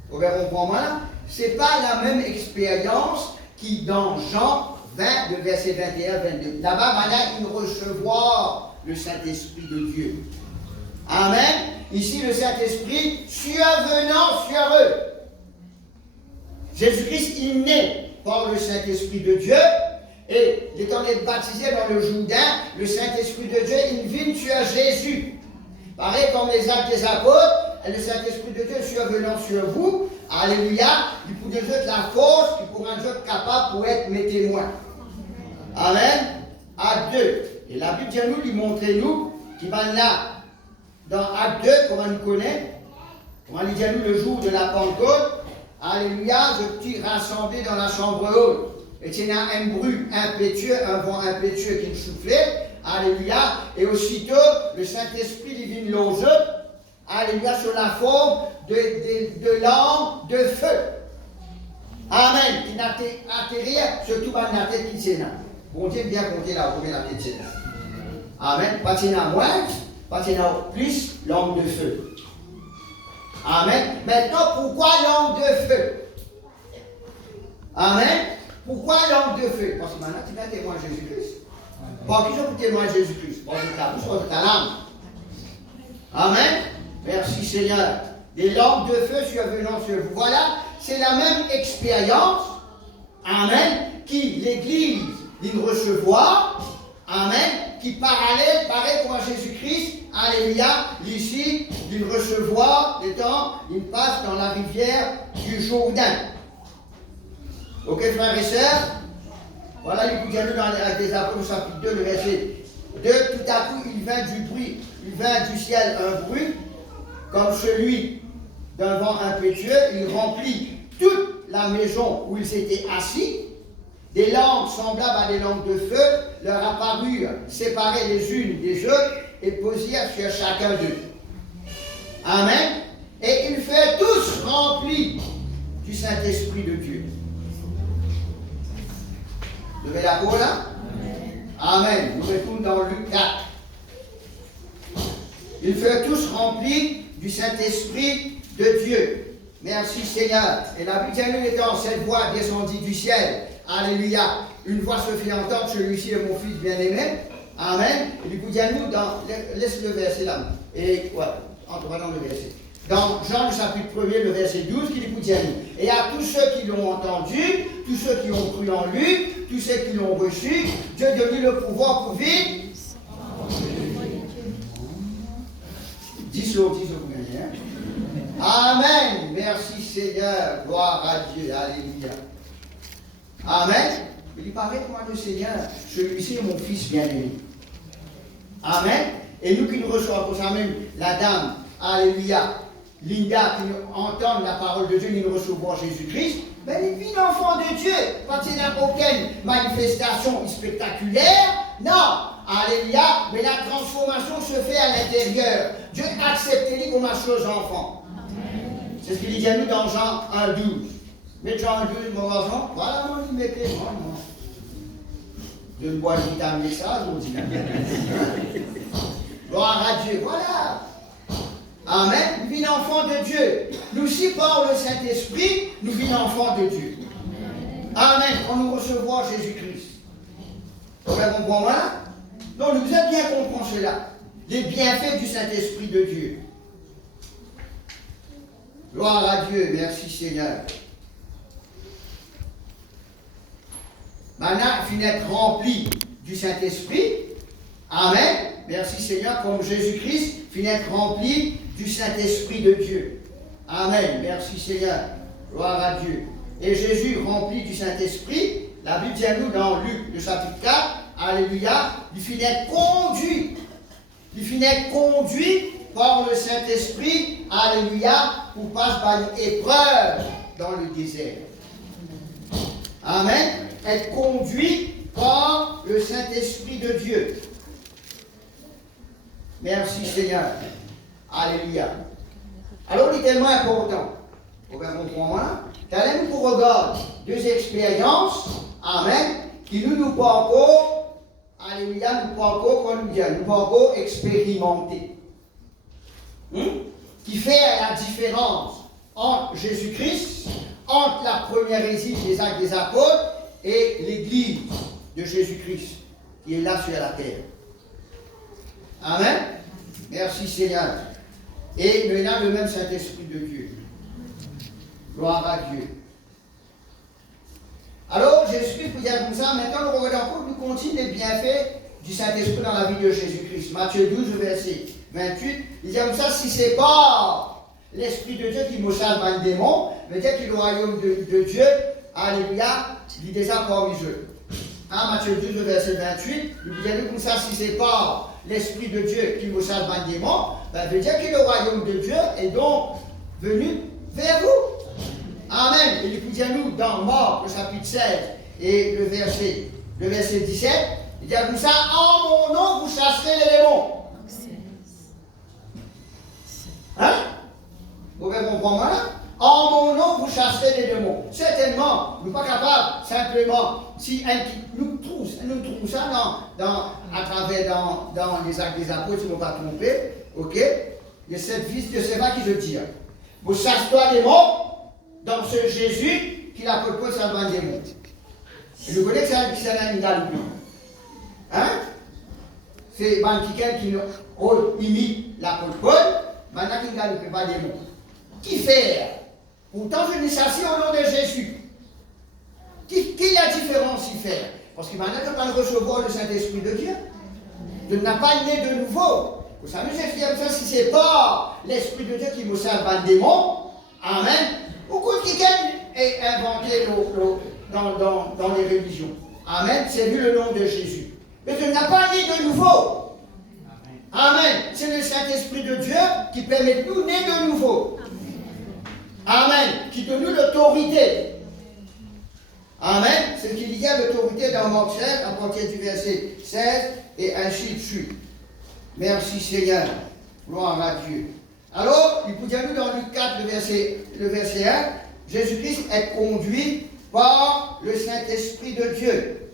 Vous verrez pour moi, ce n'est pas la même expérience qui dans Jean 20, le verset 21-22. Là-bas, il recevoir le Saint-Esprit de Dieu. Amen. Ici, le Saint-Esprit survenant sur eux. Jésus-Christ, il naît par le Saint-Esprit de Dieu. Et étant baptisé dans le Jourdain, le Saint-Esprit de Dieu, il vient sur Jésus. Pareil comme les Actes des Apôtres, le Saint-Esprit de Dieu survenant sur vous, alléluia, il pour nous de la force, qui pour rendre capable pour être mes témoins. Amen. Acte 2. Et la Bible dit à nous, lui montrer nous, qui va là, dans Acte 2, comment nous connaît, comment il dit à nous le jour de la Pentecôte, alléluia, je t'ai rassemblé dans la chambre haute. Et il y a un bruit impétueux, un vent impétueux qui me soufflait, alléluia, et aussitôt, le Saint-Esprit divine l'ose, alléluia, sur la forme de langue de feu. Amen. Qui n'a atterri sur tout la tête qui tient là. Bon Dieu bien compter là, combien la tête tient là. Amen. Pas tient à moins, pas tient à plus, langue de feu. Amen. Maintenant, pourquoi langue de feu? Amen. Pourquoi langue de feu? Parce que maintenant, tu vas témoin Jésus-Christ. Pour qui je peux témoigner Jésus-Christ? Parce que ta bouche, parce que ta langue. Amen. Merci Seigneur. Des langues de feu survenant sur vous. Voilà, c'est la même expérience. Amen. Qui l'Église vient recevoir. Amen. Qui pareil comme Jésus-Christ. Alléluia. Ici, vient recevoir les temps, il passe dans la rivière du Jourdain. Ok, frères et sœurs? Voilà, il vous dans les Apôtres, chapitre 2, le verset 2. Tout à coup, il vint du bruit, il vint du ciel un bruit, comme celui d'un vent impétueux. Il remplit toute la maison où ils étaient assis. Des langues semblables à des langues de feu leur apparurent, séparées les unes des autres, et posèrent sur chacun d'eux. Amen. Et ils furent tous remplis du Saint-Esprit de Dieu. Levez la voix là. Amen. Nous retournons dans Luc 4. Ils furent tous remplis du Saint-Esprit de Dieu. Merci Seigneur. Et la Bible dit étant cette voix descendit du ciel. Alléluia. Une voix se fit entendre, celui-ci est mon fils bien-aimé. Amen. Et du coup, dit à nous, laisse le verset là. Et voilà, entre dans le verset. Dans Jean, le chapitre 1er, le verset 12, qui dit à nous. Et à tous ceux qui l'ont entendu, tous ceux qui ont cru en lui, tous ceux qui l'ont reçu, Dieu donne le pouvoir pour vivre. 10 sur 10 au premier. Amen. Merci Seigneur. Gloire à Dieu. Alléluia. Amen. Il paraît pour moi le Seigneur, celui-ci est mon fils bien-aimé. Amen. Et nous qui nous recevons pour ça même, la dame, alléluia, Linda, qui nous entendent la parole de Dieu, nous recevons Jésus-Christ, ben, il vit l'enfant de Dieu. Quand il n'y a aucune manifestation spectaculaire, non. Alléluia, mais la transformation se fait à l'intérieur. Dieu accepte-les comme un chose enfant. C'est ce qu'il dit à nous dans Jean 1,12. Mais Jean 1,12, mon enfant, voilà, non, il mettait, non. Je ne bois une vitamine ça, je vous dis. Gloire à Dieu, voilà. Amen. Nous vivons l'enfant de Dieu. Nous aussi, par le Saint-Esprit, nous vivons l'enfant de Dieu. Amen. Quand nous recevons Jésus-Christ. Vous comprenez là? Donc, nous devons bien comprendre cela. Les bienfaits du Saint-Esprit de Dieu. Gloire à Dieu. Merci Seigneur. Maintenant, il faut être rempli du Saint-Esprit. Amen. Merci Seigneur, comme Jésus-Christ, il faut être rempli du Saint-Esprit de Dieu. Amen. Merci Seigneur. Gloire à Dieu. Et Jésus, rempli du Saint-Esprit, la Bible dit à nous dans Luc, le chapitre 4, alléluia, il faut être conduit. Il faut être conduit par le Saint-Esprit, alléluia, pour passer par une épreuve dans le désert. Amen. Être conduit par le Saint-Esprit de Dieu. Merci Seigneur. Alléluia. Alors, il est tellement important. Vous pouvez comprendre. T'allez nous regarder deux expériences. Amen. Qui nous parcourent. Alléluia. Nous parcourent, quoi nous dire? Nous parcourent expérimenter. Qui fait la différence entre Jésus-Christ, entre la première résine des actes des apôtres et l'église de Jésus-Christ qui est là sur la terre. Amen. Merci Seigneur. Et maintenant le même Saint-Esprit de Dieu. Gloire à Dieu. Alors Jésus-Christ peut dire comme ça, maintenant nous regardons nous continue les bienfaits du Saint-Esprit dans la vie de Jésus-Christ. Matthieu 12, verset 28, il dit comme ça, si c'est pas l'Esprit de Dieu qui me chasse par le démon, mais dire que le royaume de Dieu, alléluia, il est déjà parmi eux. Matthieu 12, verset 28, il dit comme ça, si c'est pas l'Esprit de Dieu qui me chasse par le démon, ben, veut dire que le royaume de Dieu est donc venu vers vous. Amen. Et il dit à nous dans Marc, le chapitre 16, et le verset 17, il dit comme ça, en mon nom, vous chasserez les démons. Hein? Vous pouvez comprendre là? En mon nom, vous chasserez les démons. Certainement, nous ne sommes pas capables, simplement, si nous trouvons ça à travers dans les actes des apôtres, si nous ne pas tromper, ok? Il y a cette vie de c'est pas qui je dis. Vous chassez les démons dans ce Jésus qui l'apôtre Paul s'en va démons. Et vous connaissez que c'est un galopin. Hein? C'est quelqu'un qui imite l'apôtre Paul, maintenant qu'il ne peut pas des mots. Qui fait? Pourtant, je l'ai chassé au nom de Jésus. Qui la différence y fait? Parce que maintenant, quand on recevoir le Saint-Esprit de Dieu, je n'ai pas né de nouveau. Vous savez, je dis comme ça, si ce n'est pas l'Esprit de Dieu qui me sert par le démon, amen. Beaucoup de quelqu'un est inventé dans les religions. Amen. C'est vu le nom de Jésus. Mais tu n'as pas né de nouveau. Amen. C'est le Saint-Esprit de Dieu qui permet de nous naître de nouveau. Amen. Qui donne nous l'autorité. Amen. C'est qu'il y a l'autorité dans Marc 16, à partir du verset 16, et ainsi de suite. Merci Seigneur. Gloire à Dieu. Alors, il peut dire nous dans Luc 4, le verset 1, Jésus-Christ est conduit par le Saint-Esprit de Dieu.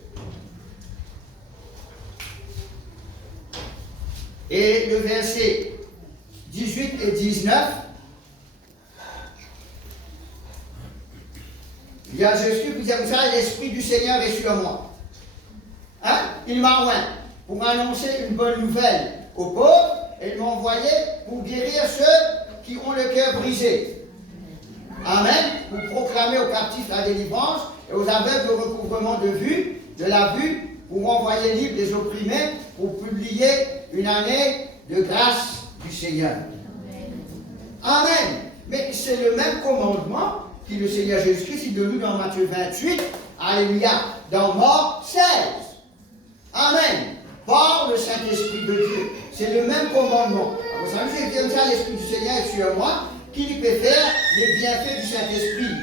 Et le verset 18 et 19, il y a Jésus qui dit comme ça, l'Esprit du Seigneur est sur moi. Hein? Il m'a envoyé pour annoncer une bonne nouvelle aux pauvres, et il m'a envoyé pour guérir ceux qui ont le cœur brisé. Amen. Pour proclamer aux captifs la délivrance et aux aveugles le recouvrement de la vue, pour envoyer libre les opprimés, pour publier une année de grâce du Seigneur. Amen. Mais c'est le même commandement que le Seigneur Jésus-Christ donne dans Matthieu 28, alléluia, dans Marc 16. Amen. Par le Saint-Esprit de Dieu. C'est le même commandement. Vous savez, c'est comme ça, l'Esprit du Seigneur est sur moi, qui lui peut faire les bienfaits du Saint-Esprit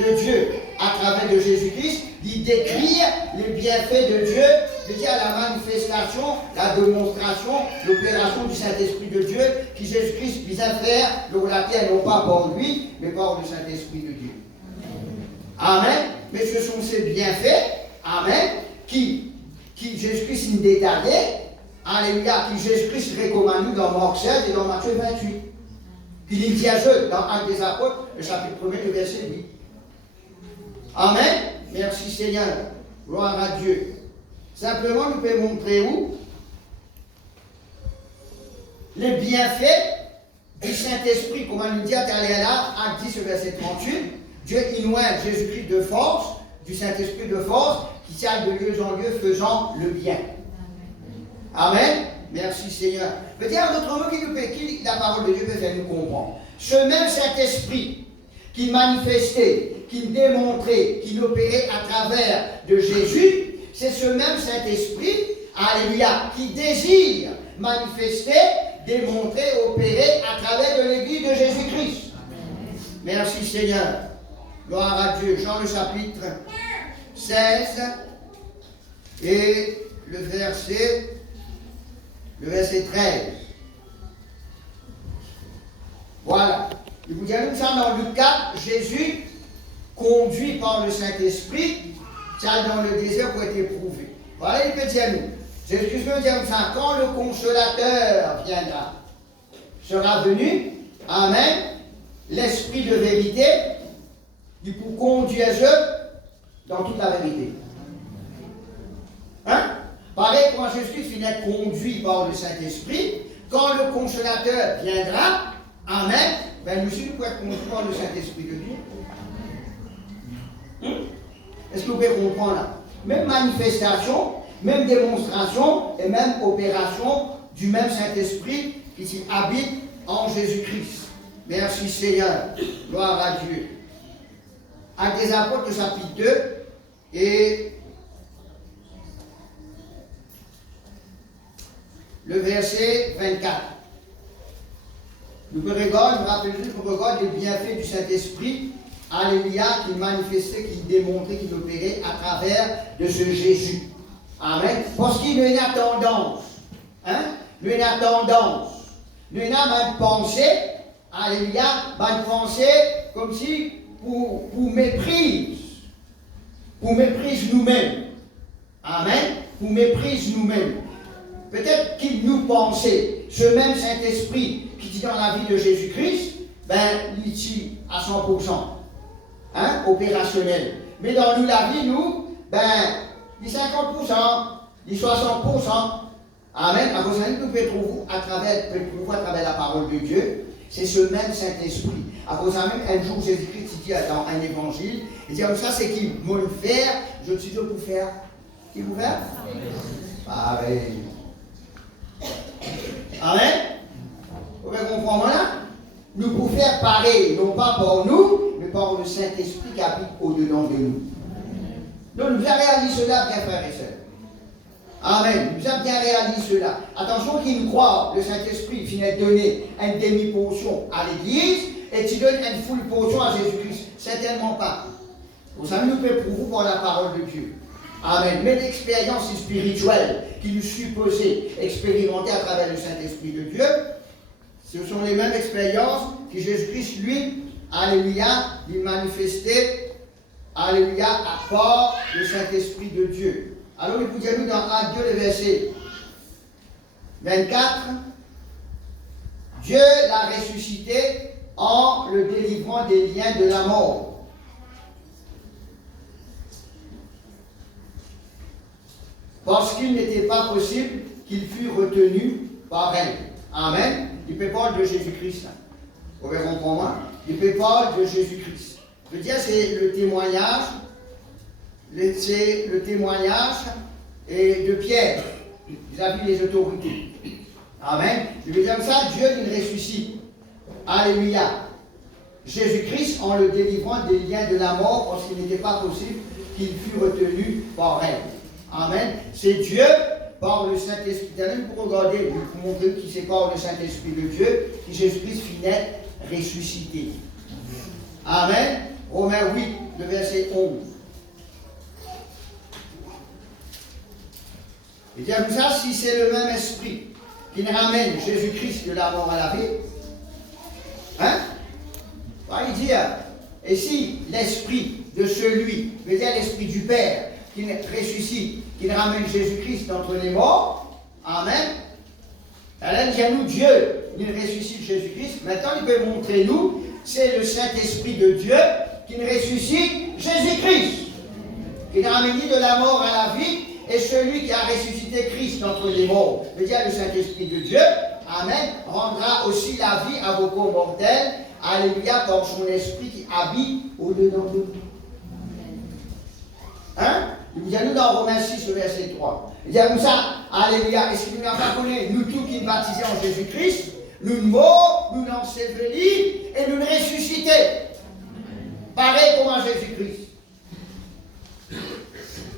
de Dieu à travers de Jésus-Christ, d'y décrire les bienfaits de Dieu, de dire la manifestation, la démonstration, l'opération du Saint-Esprit de Dieu, qui Jésus-Christ vient faire, le relater non pas par lui, mais par le Saint-Esprit de Dieu. Amen. Mais ce sont ces bienfaits, Amen, qui Jésus-Christ nous détaillait, Alléluia, qui Jésus-Christ recommande dans Marc 16 et dans Matthieu 28. Qu'il dit à eux dans Actes des Apôtres, le chapitre 1er, le verset 8. Amen. Merci Seigneur. Gloire à Dieu. Simplement, nous pouvons montrer où les bienfaits du Saint-Esprit, comme on nous dit à là, Acte 10, verset 38. Dieu inouïe Jésus-Christ de force, du Saint-Esprit de force, qui s'aille de lieu en lieu faisant le bien. Amen. Merci Seigneur. Peut-être un autre mot qui la parole de Dieu peut faire nous comprendre. Ce même Saint-Esprit qui manifestait, qui démontrait, qui opérait à travers de Jésus, c'est ce même Saint-Esprit, alléluia, qui désire manifester, démontrer, opérer à travers de l'Église de Jésus-Christ. Merci Seigneur. Gloire à Dieu. Jean le chapitre 16 et le verset 13. Voilà. Il vous dit ça dans Luc 4, Jésus, conduit par le Saint-Esprit, ça dans le désert pour être éprouvé. Voilà, il peut dire nous. Jésus veut dire ça, quand le Consolateur viendra, sera venu, Amen, l'Esprit de vérité, il vous conduire dans toute la vérité. Hein? Pareil, quand Jésus finit conduit par le Saint-Esprit, quand le Consolateur viendra, Amen, ben nous aussi nous pouvons être conduits par le Saint-Esprit de Dieu. Est-ce que vous pouvez comprendre là? Même manifestation, même démonstration et même opération du même Saint-Esprit qui habite en Jésus-Christ. Merci Seigneur. Gloire à Dieu. Actes des Apôtres, chapitre 2 et le verset 24. Nous regardons les bienfaits du Saint-Esprit, alléluia, qui manifestait, qui démontrait, qui opérait à travers de ce Jésus. Amen. Parce qu'il y a une tendance. Hein? Il y a une tendance. Il y a une pensée, alléluia, une pensée comme si pour méprise nous-mêmes. Amen. Pour méprise nous-mêmes. Peut-être qu'il nous pensait, ce même Saint-Esprit qui dit dans la vie de Jésus-Christ, il est à 100%, hein, opérationnel. Mais dans nous, la vie, nous, il est 50%, il est 60%. Amen. À cause de nous pouvons trouver à travers la parole de Dieu, c'est ce même Saint-Esprit. À cause de même, un jour, Jésus-Christ dit dans un évangile, il dit, ça c'est qui veut le faire, je suis Dieu pour faire. Qui vous fait? Pareil. Amen. Vous pouvez comprendre là? Nous pouvons faire pareil, non pas par nous, mais par le Saint-Esprit qui habite au-dedans de nous. Donc nous avons réalisé cela, bien frères et sœurs. Amen. Nous avons bien réalisé cela. Attention qu'il nous croit, le Saint-Esprit finit de donner une demi-portion à l'Église et tu donnes une full portion à Jésus-Christ. Certainement pas. Vous savez, nous pouvons prouver par la parole de Dieu. Amen. Mais l'expérience spirituelle qui nous supposait expérimenter à travers le Saint-Esprit de Dieu, ce sont les mêmes expériences que Jésus-Christ, lui, alléluia, il manifestait, alléluia, à part le Saint-Esprit de Dieu. Alors, il vous dit nous dans Acte 2, le verset 24, Dieu l'a ressuscité en le délivrant des liens de la mort. Parce qu'il n'était pas possible qu'il fût retenu par elle. Amen. Il peut parler de Jésus-Christ. Vous pouvez comprendre? Il peut parler de Jésus-Christ. Je veux dire, c'est le témoignage, de Pierre vis-à-vis des autorités. Amen. Je veux dire ça, Dieu il ressuscite. Alléluia. Jésus-Christ en le délivrant des liens de la mort parce qu'il n'était pas possible qu'il fût retenu par elle. Amen. C'est Dieu par le Saint-Esprit. D'ailleurs, pour regarder, pour montrer qui c'est par le Saint-Esprit de Dieu, qui Jésus-Christ finit ressuscité. Amen. Romains 8, le verset 11. Et bien comme ça, si c'est le même esprit qui nous ramène Jésus-Christ de la mort à la vie, hein? Il dit, et si l'esprit de celui, veut dire l'esprit du Père, qui nous ressuscite, qui nous ramène Jésus-Christ d'entre les morts, amen. Alors il dit à nous, Dieu, il ressuscite Jésus-Christ. Maintenant, il peut montrer nous, c'est le Saint-Esprit de Dieu qui nous ressuscite Jésus-Christ, qui nous ramène de la mort à la vie. Et celui qui a ressuscité Christ d'entre les morts, veut dire le Saint-Esprit de Dieu, amen, rendra aussi la vie à vos corps mortels, alléluia, par son esprit qui habite au-dedans de nous. Hein? Il dit à nous dans Romains 6, verset 3. Il dit à nous ça, alléluia, est-ce qu'il nous a pas connu, nous tous qui nous baptisons en Jésus-Christ, nous morts, nous ensevelis et nous ressuscités. Pareil comme en Jésus-Christ.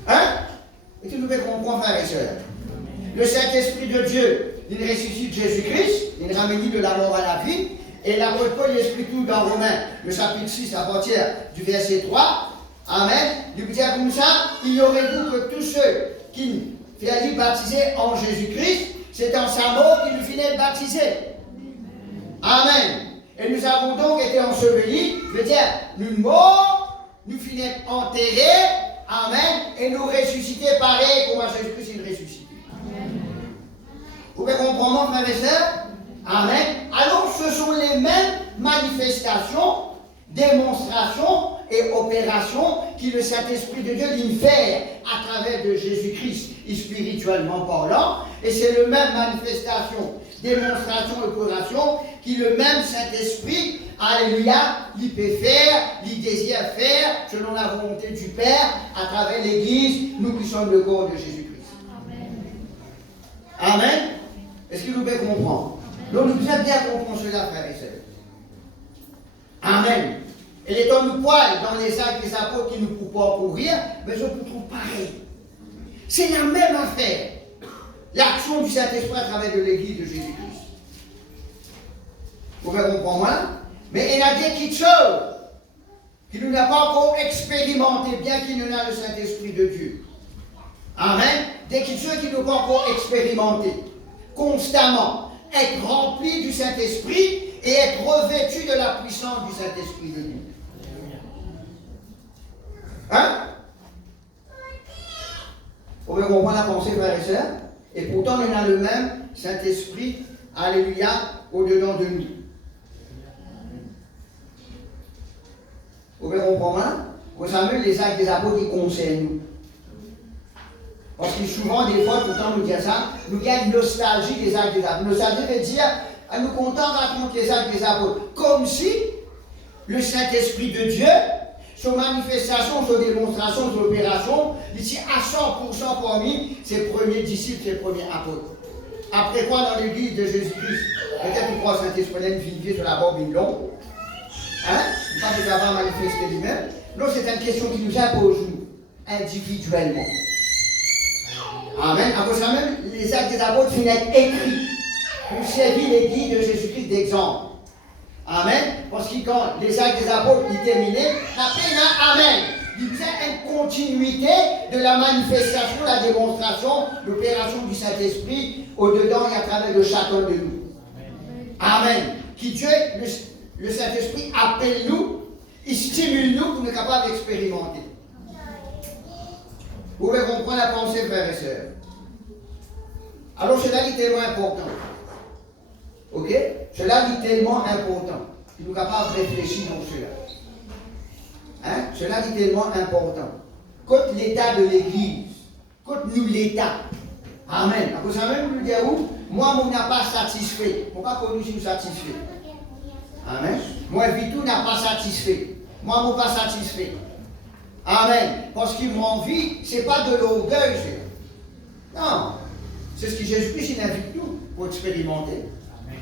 Hein? Et tu nous fais comprendre, frères et sœurs. Le Saint-Esprit de Dieu, il ressuscite Jésus-Christ, il ramène de la mort à la vie. Et l'apôtre Paul explique tout dans Romains, le chapitre 6, à partir du verset 3. Amen. Il vous dit comme ça, ignorez-vous que tous ceux qui furent baptisés en Jésus-Christ, c'est en sa mort qu'ils nous finissent baptisés. Amen. Et nous avons donc été ensevelis, veut dire, nous morts, nous finissons enterrés. Amen. Et nous ressusciter pareil comme Jésus-Christ il ressuscite. Vous pouvez comprendre, frères et sœurs? Amen. Alors, ce sont les mêmes manifestations, démonstrations et opérations que le Saint-Esprit de Dieu vient faire à travers de Jésus-Christ, spirituellement parlant. Et c'est le même manifestation, démonstration et opération que le même Saint-Esprit, alléluia, il peut faire, il désire faire, selon la volonté du Père, à travers l'Église, nous qui sommes le corps de Jésus-Christ. Amen. Amen. Est-ce que vous pouvez comprendre? Donc nous devons bien comprendre cela, frères et sœurs. Amen. Et les temps nous poils dans les actes des apôtres qui nous pouvons pas courir, mais je vous trouve pareil. C'est la même affaire. L'action du Saint-Esprit à travers de l'Église de Jésus-Christ. Vous pouvez comprendre moi? Mais il y a des petites choses qui nous n'a pas encore expérimenté, bien qu'il nous a le Saint-Esprit de Dieu. Amen. Des petites choses qui nous n'ont pas encore expérimenté. Constamment. Être rempli du Saint-Esprit et être revêtu de la puissance du Saint-Esprit de Dieu. Hein? Vous pouvez comprendre la pensée, frères et sœurs? Et pourtant, on a le même Saint-Esprit, alléluia, au-dedans de nous. Vous pouvez comprendre? Vous savez, les actes des apôtres qui concernent nous. Parce que souvent, des fois, tout le temps, nous disons ça, nous avons une nostalgie des actes des apôtres. Nostalgie veut dire, nous comptons raconter les actes des apôtres. Comme si le Saint-Esprit de Dieu, son manifestation, son démonstration, son opération, ici à 100% parmi ses premiers disciples, ses premiers apôtres. Après quoi, dans l'église de Jésus-Christ, peut-être qu'il croit au Saint-Esprit, une fille sur la barbe, une longue. Hein? Pas de l'avoir manifesté lui-même. Non, c'est une question qui nous impose, nous, individuellement. Amen. Après ça même, les actes des apôtres finissent écrits pour servir l'église de Jésus-Christ d'exemple. Amen. Parce que quand les actes des apôtres sont terminés, après il y a Amen. Il y a une continuité de la manifestation, la démonstration, l'opération du Saint-Esprit au-dedans et à travers de chacun de nous. Amen. Qui Dieu, le Saint-Esprit appelle nous, il stimule nous pour nous capables d'expérimenter. Vous pouvez comprendre la pensée, frères et sœurs. Alors cela est tellement important. Ok? Cela est tellement important. Nous sommes capables de réfléchir dans cela. Hein? Cela est tellement important. Contre l'état de l'Église, contre nous l'État. Amen. Vous savez, vous dire où? Moi, je n'ai pas satisfait. Je n'ai pas connu si vous satisfait. Amen. Moi, Vitou n'a pas satisfait. Moi, je n'ai pas satisfait. Amen. Parce qu'il m'envie, ce n'est pas de l'orgueil. Non. C'est ce que Jésus-Christ invite nous pour expérimenter.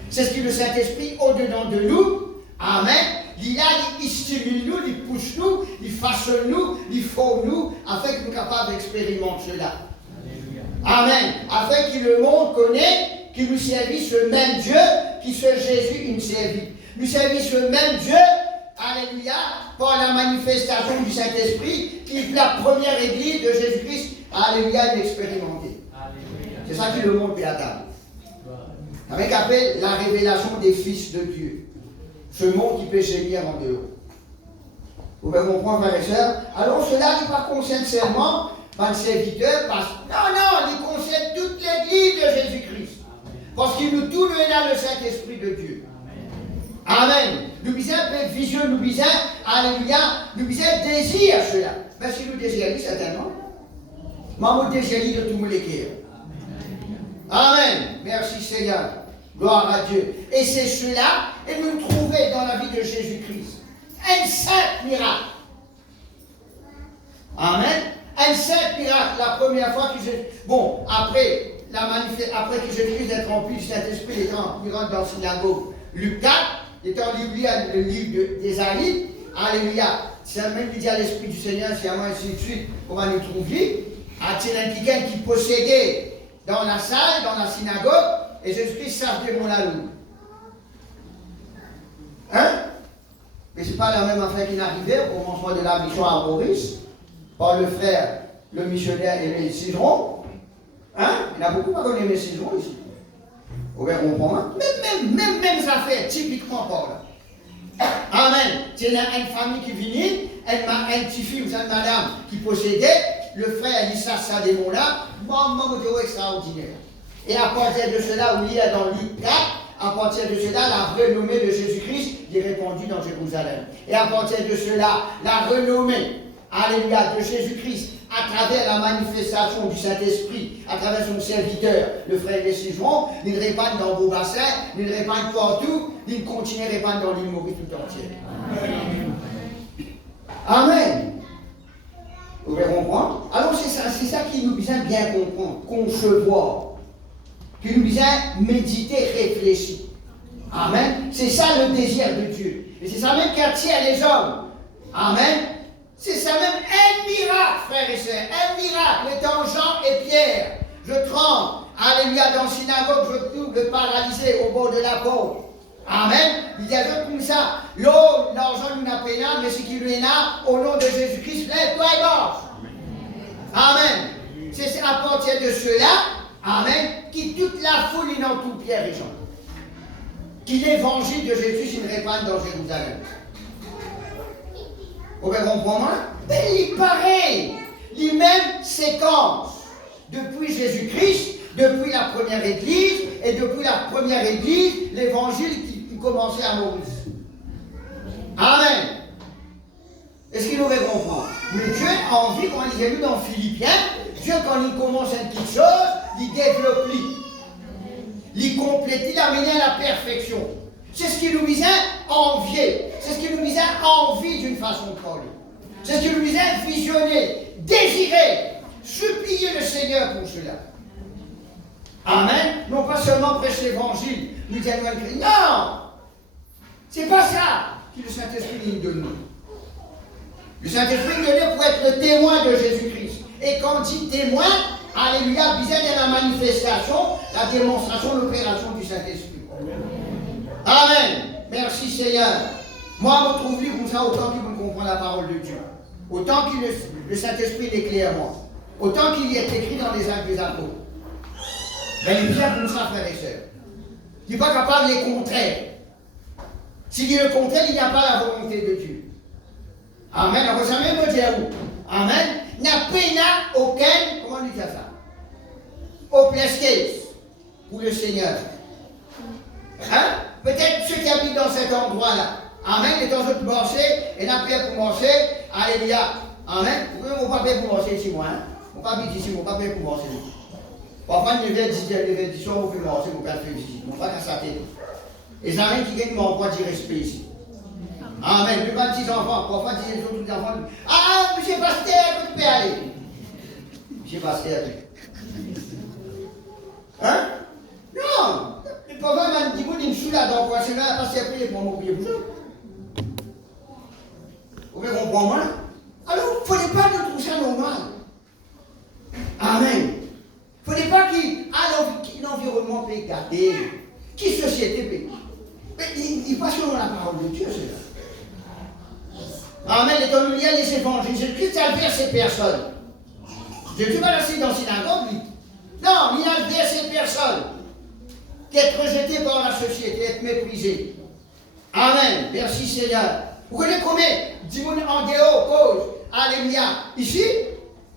C'est ce que le Saint-Esprit au-dedans de nous. Amen. Il stimule nous, il pousse nous, il façonne nous, il forme nous, afin que nous soyons capables d'expérimenter cela. Amen. Afin que le monde connaisse qu'il nous servit ce même Dieu, qui ce Jésus nous servit. Nous servit ce même Dieu, alléluia, par la manifestation du Saint-Esprit, qui est la première église de Jésus-Christ, alléluia, d'expérimenter. C'est ça que le monde peut attendre. Avec appel la révélation des fils de Dieu. Ce monde qui peut gémir en dehors. Vous pouvez comprendre, frères et sœurs? Alors cela n'est pas concerne seulement par serviteur, parce que non, il concerne toute l'église de Jésus-Christ. Parce qu'il nous tout dans le Saint-Esprit de Dieu. Amen. Nous bisons vision, nous bisons, alléluia, nous bisons désir cela. Mais si nous désirons, certainement. Maman désire de tout le cœur. Amen. Merci Seigneur. Gloire à Dieu. Et c'est cela, et nous le trouvons dans la vie de Jésus-Christ. Un saint miracle. Amen. Un saint miracle. La première fois que après que Jésus-Christ est rempli du Saint-Esprit, il rentre dans la synagogue. Luc 4, il est en le livre d'Ésaïe. Alléluia. C'est même qui dit à l'Esprit du Seigneur, c'est à moi ainsi de suite, on va nous trouver. A-t-il quelqu'un qui possédait dans la salle, dans la synagogue, et Jésus-Christ savait mon alou. Hein? Mais ce n'est pas la même affaire qui n'arrivait au commencement de la mission à Maurice, par le frère, le missionnaire Aimé Sidron. Hein? Il y en a beaucoup qui connaissent Aimé Sidron ici. Vous pouvez comprendre? Même affaires, typiquement par là. Amen. C'est une famille qui venait, un petit fils ou une madame qui possédait, le frère dit ça démon-là, maman extraordinaire. Et à partir de cela, où il y a dans Luc 4, à partir de cela, la renommée de Jésus-Christ est répandue dans Jérusalem. Et à partir de cela, la renommée, alléluia, de Jésus-Christ, à travers la manifestation du Saint-Esprit, à travers son serviteur, le frère des Sidron, il répand dans vos bassins, il répand partout, il continue à répandre dans l'île Maurice tout entière. Amen. Vous pouvez comprendre? Alors c'est ça qui nous besoin bien comprendre, concevoir, qui nous besoin méditer, réfléchir. Amen. C'est ça le désir de Dieu. Et c'est ça même qui attire les hommes. Amen. C'est ça même un miracle, frères et sœurs. Un miracle. Étant Jean et Pierre, je tremble. Alléluia, dans la synagogue, je trouve le paralysé au bord de la porte. Amen. Il y a d'autres comme ça. L'eau, l'argent, nous n'a pas, mais ce qui lui est là, au nom de Jésus-Christ, lève-toi et marche. Amen. C'est à partir de cela, amen, qui toute la foule est dans tout Pierre et Jean. Qui l'évangile de Jésus s'il répand dans Jérusalem. Vous pouvez comprendre? Mais il paraît, les mêmes séquences. Depuis Jésus-Christ, depuis la première église, et depuis la première église, l'évangile qui commençait à Maurice. Amen. Est-ce qu'il aurait compris? Mais Dieu a envie, quand il est lu dans Philippiens, Dieu, quand il commence une petite chose, il développe, il complète, il amène à la perfection. C'est ce qui nous vient envier. C'est ce qui nous vient envie d'une façon de parler. C'est ce qui nous vient visionner, désirer, supplier le Seigneur pour cela. Amen. Non pas seulement prêcher l'évangile, nous dire non, c'est pas ça que le Saint-Esprit nous donne. Le Saint-Esprit nous donne pour être le témoin de Jésus-Christ. Et quand on dit témoin, alléluia, bizarre de la manifestation, la démonstration, l'opération du Saint-Esprit. Amen. Merci Seigneur. Moi, je me trouve comme ça autant qu'il me comprend la parole de Dieu. Autant que le Saint-Esprit l'éclaire moi. Autant qu'il y est écrit dans les actes des apôtres. Mais il est bien comme ça, frères et sœurs. Il n'est pas capable de les contrer. S'il dit le contraire, il n'y a pas la volonté de Dieu. Amen. Alors, ça même me dire où? Amen. N'a pas aucun, comment on dit ça? Hopeless pour le Seigneur. Hein? Peut-être ceux qui habitent dans cet endroit-là. Amen. Les temps de marcher, et n'a pas pour marcher. Alléluia. Amen. Vous pouvez mon papa pour marcher ici, moi. Hein? Mon papa ici, mon papa pour marcher. Parfois, il y a des soirs où vous pouvez marcher, vous pouvez faire ici. Mon papa a sa tête. Et ça même qui gagne mon poids de respect ici. Amen. Les petits enfants, parfois, les autres enfants. Ah, monsieur Pasteur, vous pouvez aller. Monsieur Pasteur. Hein? Non! Le papa m'a dit, vous dites, je suis là, donc, c'est là, parce qu'il y a pour m'oublier pour ça. Vous pouvez comprendre, hein? Alors, il ne fallait pas nous trouver ça normal. Amen. Il ne on peut garder? Qui société peut? Mais il passe selon la parole de Dieu, c'est là. Amen. Et comme il y a les évangiles, Jésus-Christ a versé personne. Jésus va rester dans la synagogue, lui. Non, il n'a versé personne. Qu'être rejeté par la société, être méprisé. Amen. Merci Seigneur. Vous connaissez combien d'immunes en dehors, cause, alléluia. Ici,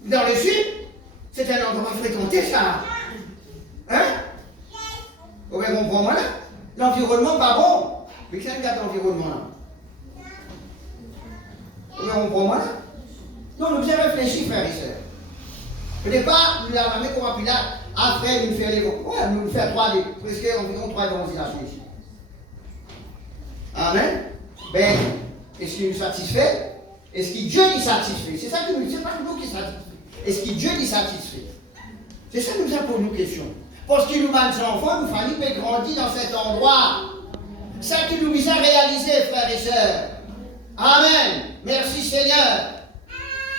dans le sud, c'est un endroit fréquenté, ça. Hein? Vous pouvez comprendre là? L'environnement pas bon. Mais qu'est-ce qu'il y a dans l'environnement là? Vous pouvez comprendre là? Non, nous devons réfléchir, frères et sœurs. Au départ, nous l'avons mis comme Pilate. Après, nous faire presque environ 3 évangélisations ici. Amen. Ben, est-ce qu'il nous satisfait? Est-ce que Dieu nous satisfait? C'est ça que nous, c'est pas nous qui satisfait. Est-ce que Dieu nous satisfait? C'est ça que nous avons pour nous questions. Parce qu'il nous m'a dit enfants, nous fallait peut grandir dans cet endroit. Ça que nous nous a réalisé, frères et sœurs. Amen. Merci Seigneur.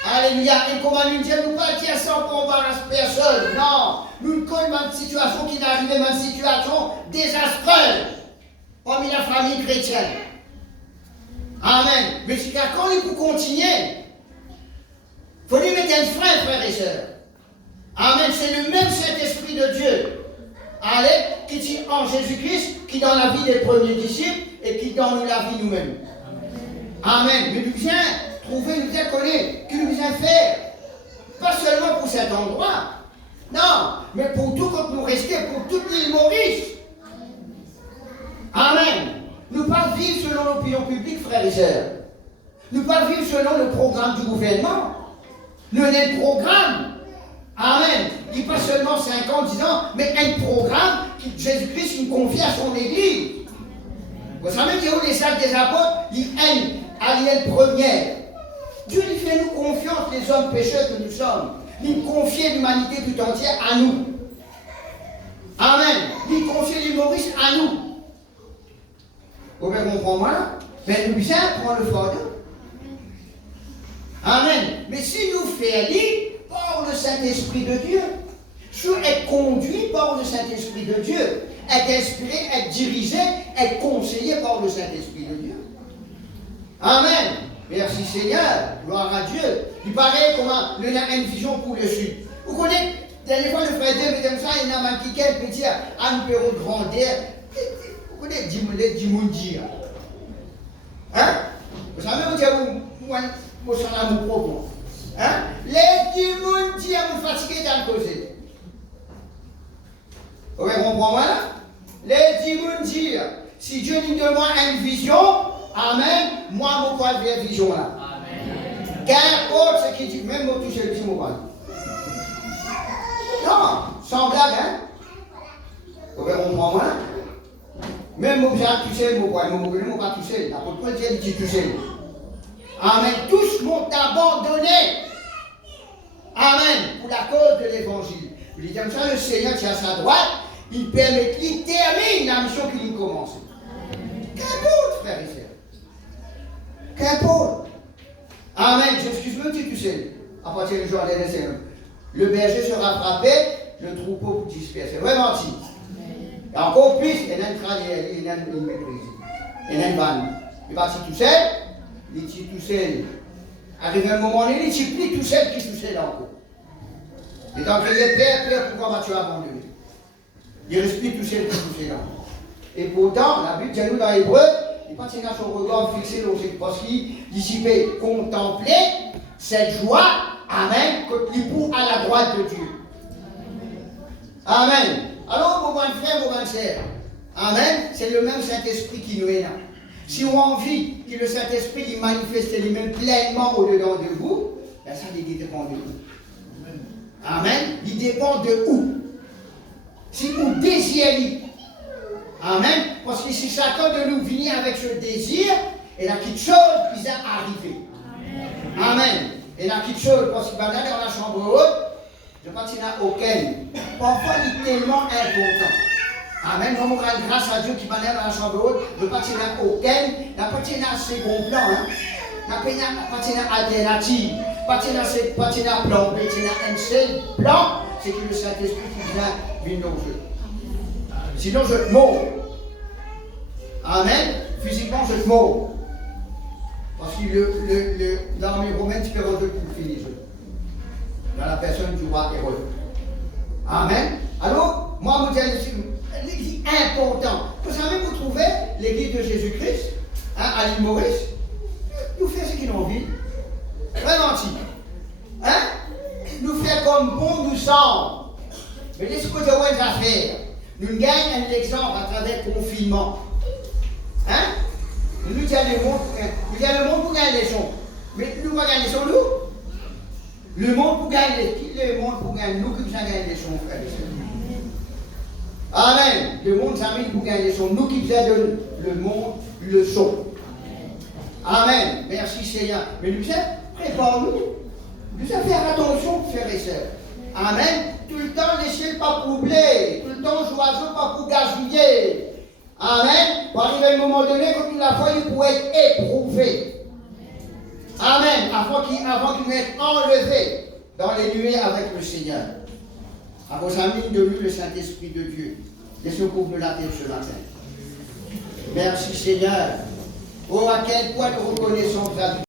Alléluia. Et comment nous dire, nous pas dire ça pour embarrasser personne. Non. Nous ne connaissons pas une situation qui n'arrive pas une situation désastreuse parmi la famille chrétienne. Amen. Mais c'est quand il faut continuer. Il faut lui mettre un frein, frères et sœurs. Amen. C'est le même Saint-Esprit de Dieu. Allez, qui dit en Jésus-Christ, qui dans la vie des premiers disciples et qui dans la vie nous-mêmes. Amen. Mais nous vient trouver, nous vient connaître, qui nous vient faire. Pas seulement pour cet endroit. Non, mais pour tout quand nous restons, pour toute l'île Maurice. Amen. Nous ne pas vivre selon l'opinion publique, frères et sœurs. Nous ne pas vivre selon le programme du gouvernement. Nous avons un programme. Amen. Il pas seulement 50, 10 ans, mais un programme que Jésus-Christ nous confie à son Église. Vous savez que les actes des apôtres, ils aiment à l'île première. Dieu lui fait nous confiance, les hommes pécheurs que nous sommes. Il confie l'humanité tout entière à nous. Amen. Il confie l'humoriste à nous. Vous pouvez comprendre moi? Mais nous bien prendre le fardeau. Amen. Mais si nous faisons par le Saint-Esprit de Dieu, si être conduit par le Saint-Esprit de Dieu, être inspiré, être dirigé, être conseillé par le Saint-Esprit de Dieu. Amen. Merci Seigneur. Gloire à Dieu. Il paraît comment nous avons une vision pour le Sud. Vous connaissez, des fois le frère Dieu, mais comme ça, il y a un petit petit à un peu de grandeur. Vous connaissez Dimundi. Hein? Vous savez, vous dites, vous êtes à mon propos. Hein? Les Dimundi à vous fatiguer dans le côté. Vous comprenez là? Les Dimundi, si Dieu nous demande une vision, amen, moi, je vais faire une vision là. Qu'un autre, ce qui dit, même moi, toucher le petit mot. Non, sans blague, hein? Vous comprenez là? Même moi, j'ai touché le mot, moi, je ne vais pas toucher. La porte Dieu dit toucher. Amen. Tous m'ont abandonné. Amen. Pour la cause de l'évangile. Il dit comme ça, le Seigneur qui est à sa droite, il permet qu'il termine la mission qu'il nous commence. Qu'importe, frère et sœur. Qu'importe. Amen. J'excuse-moi, tu sais. À partir du jour de l'essai. Le berger sera frappé, le troupeau dispersé. C'est vraiment si. Et encore plus, il y a une crânière, il y a une méprise. Il y a une vanne. Il va tout seul, il tire tout seul. Arrive un moment donné, il tire plus tout seul qui tout seul encore. Et tant qu'il est père, pourquoi vas-tu abandonner? Il respire tout seul qui tout seul encore. Et pourtant, la Bible dit nous dans l'hébreu, il pas tenir son regard fixé dans ce parce qu'il peut contempler cette joie, amen, que l'époux à la droite de Dieu. Amen. Alors, mon bon frère, mon bonne sœur, amen, c'est le même Saint-Esprit qui nous est là. Si on a envie que le Saint-Esprit il manifeste lui-même pleinement au-dedans de vous, ben ça il dépend de vous. Amen. Il dépend de où. Si vous désirez, amen, parce que si chacun de nous vient avec ce désir, et la quelque chose qui est arrivé. Amen. Et la quelque chose, parce qu'il va aller dans la chambre haute, je ne sais pas s'il n'y a aucun. Parfois, il est tellement important. Amen. Nous rendons grâce à Dieu qui va aller dans la chambre haute. Je ne sais pas s'il n'y a aucun. Il n'y a pas de second plan. Il n'y a pas de alternative. Il n'y a pas de plan B. Il y a un seul plan. C'est que le Saint-Esprit qui vient nous jeu. Sinon, je te mords. Amen. Physiquement, je te mords. Parce que l'armée romaine, tu peux rentrer pour finir. Dans la personne du roi Hérode. Amen. Alors, moi, je vous dis, l'église important. Vous savez, vous trouvez l'église de Jésus-Christ, à l'île Maurice, nous fait ce qu'il a envie. Vraiment, hein? Nous fait comme bon nous sommes. Mais laissez moi dire une affaire. Nous gagnons un exemple à travers le confinement. Hein? Nous disons le monde pour gagner les sons. Mais nous ne gagnons les sons, nous. Le monde pour gagner nous qui faisons gagner les sons, frères et sœurs. Amen. Le monde s'amène pour gagner les sons. Nous qui faisons le monde le son. Amen. Merci Seigneur. Mais nous préparons-nous. Nous devons faire attention, frères et sœurs. Amen. Tout le temps, laissez le pas troubler. Tout le temps, joyeux, pas pour gazouiller. Amen. Pour arriver à un moment donné, quand il a fallu pour être éprouvé. Amen. Avant qu'il soit enlevé dans les nuées avec le Seigneur. À vos amis, de lui, le Saint-Esprit de Dieu. Laissez-nous couvrir la tête ce matin. Merci Seigneur. Oh, à quel point nous reconnaissons ta vie.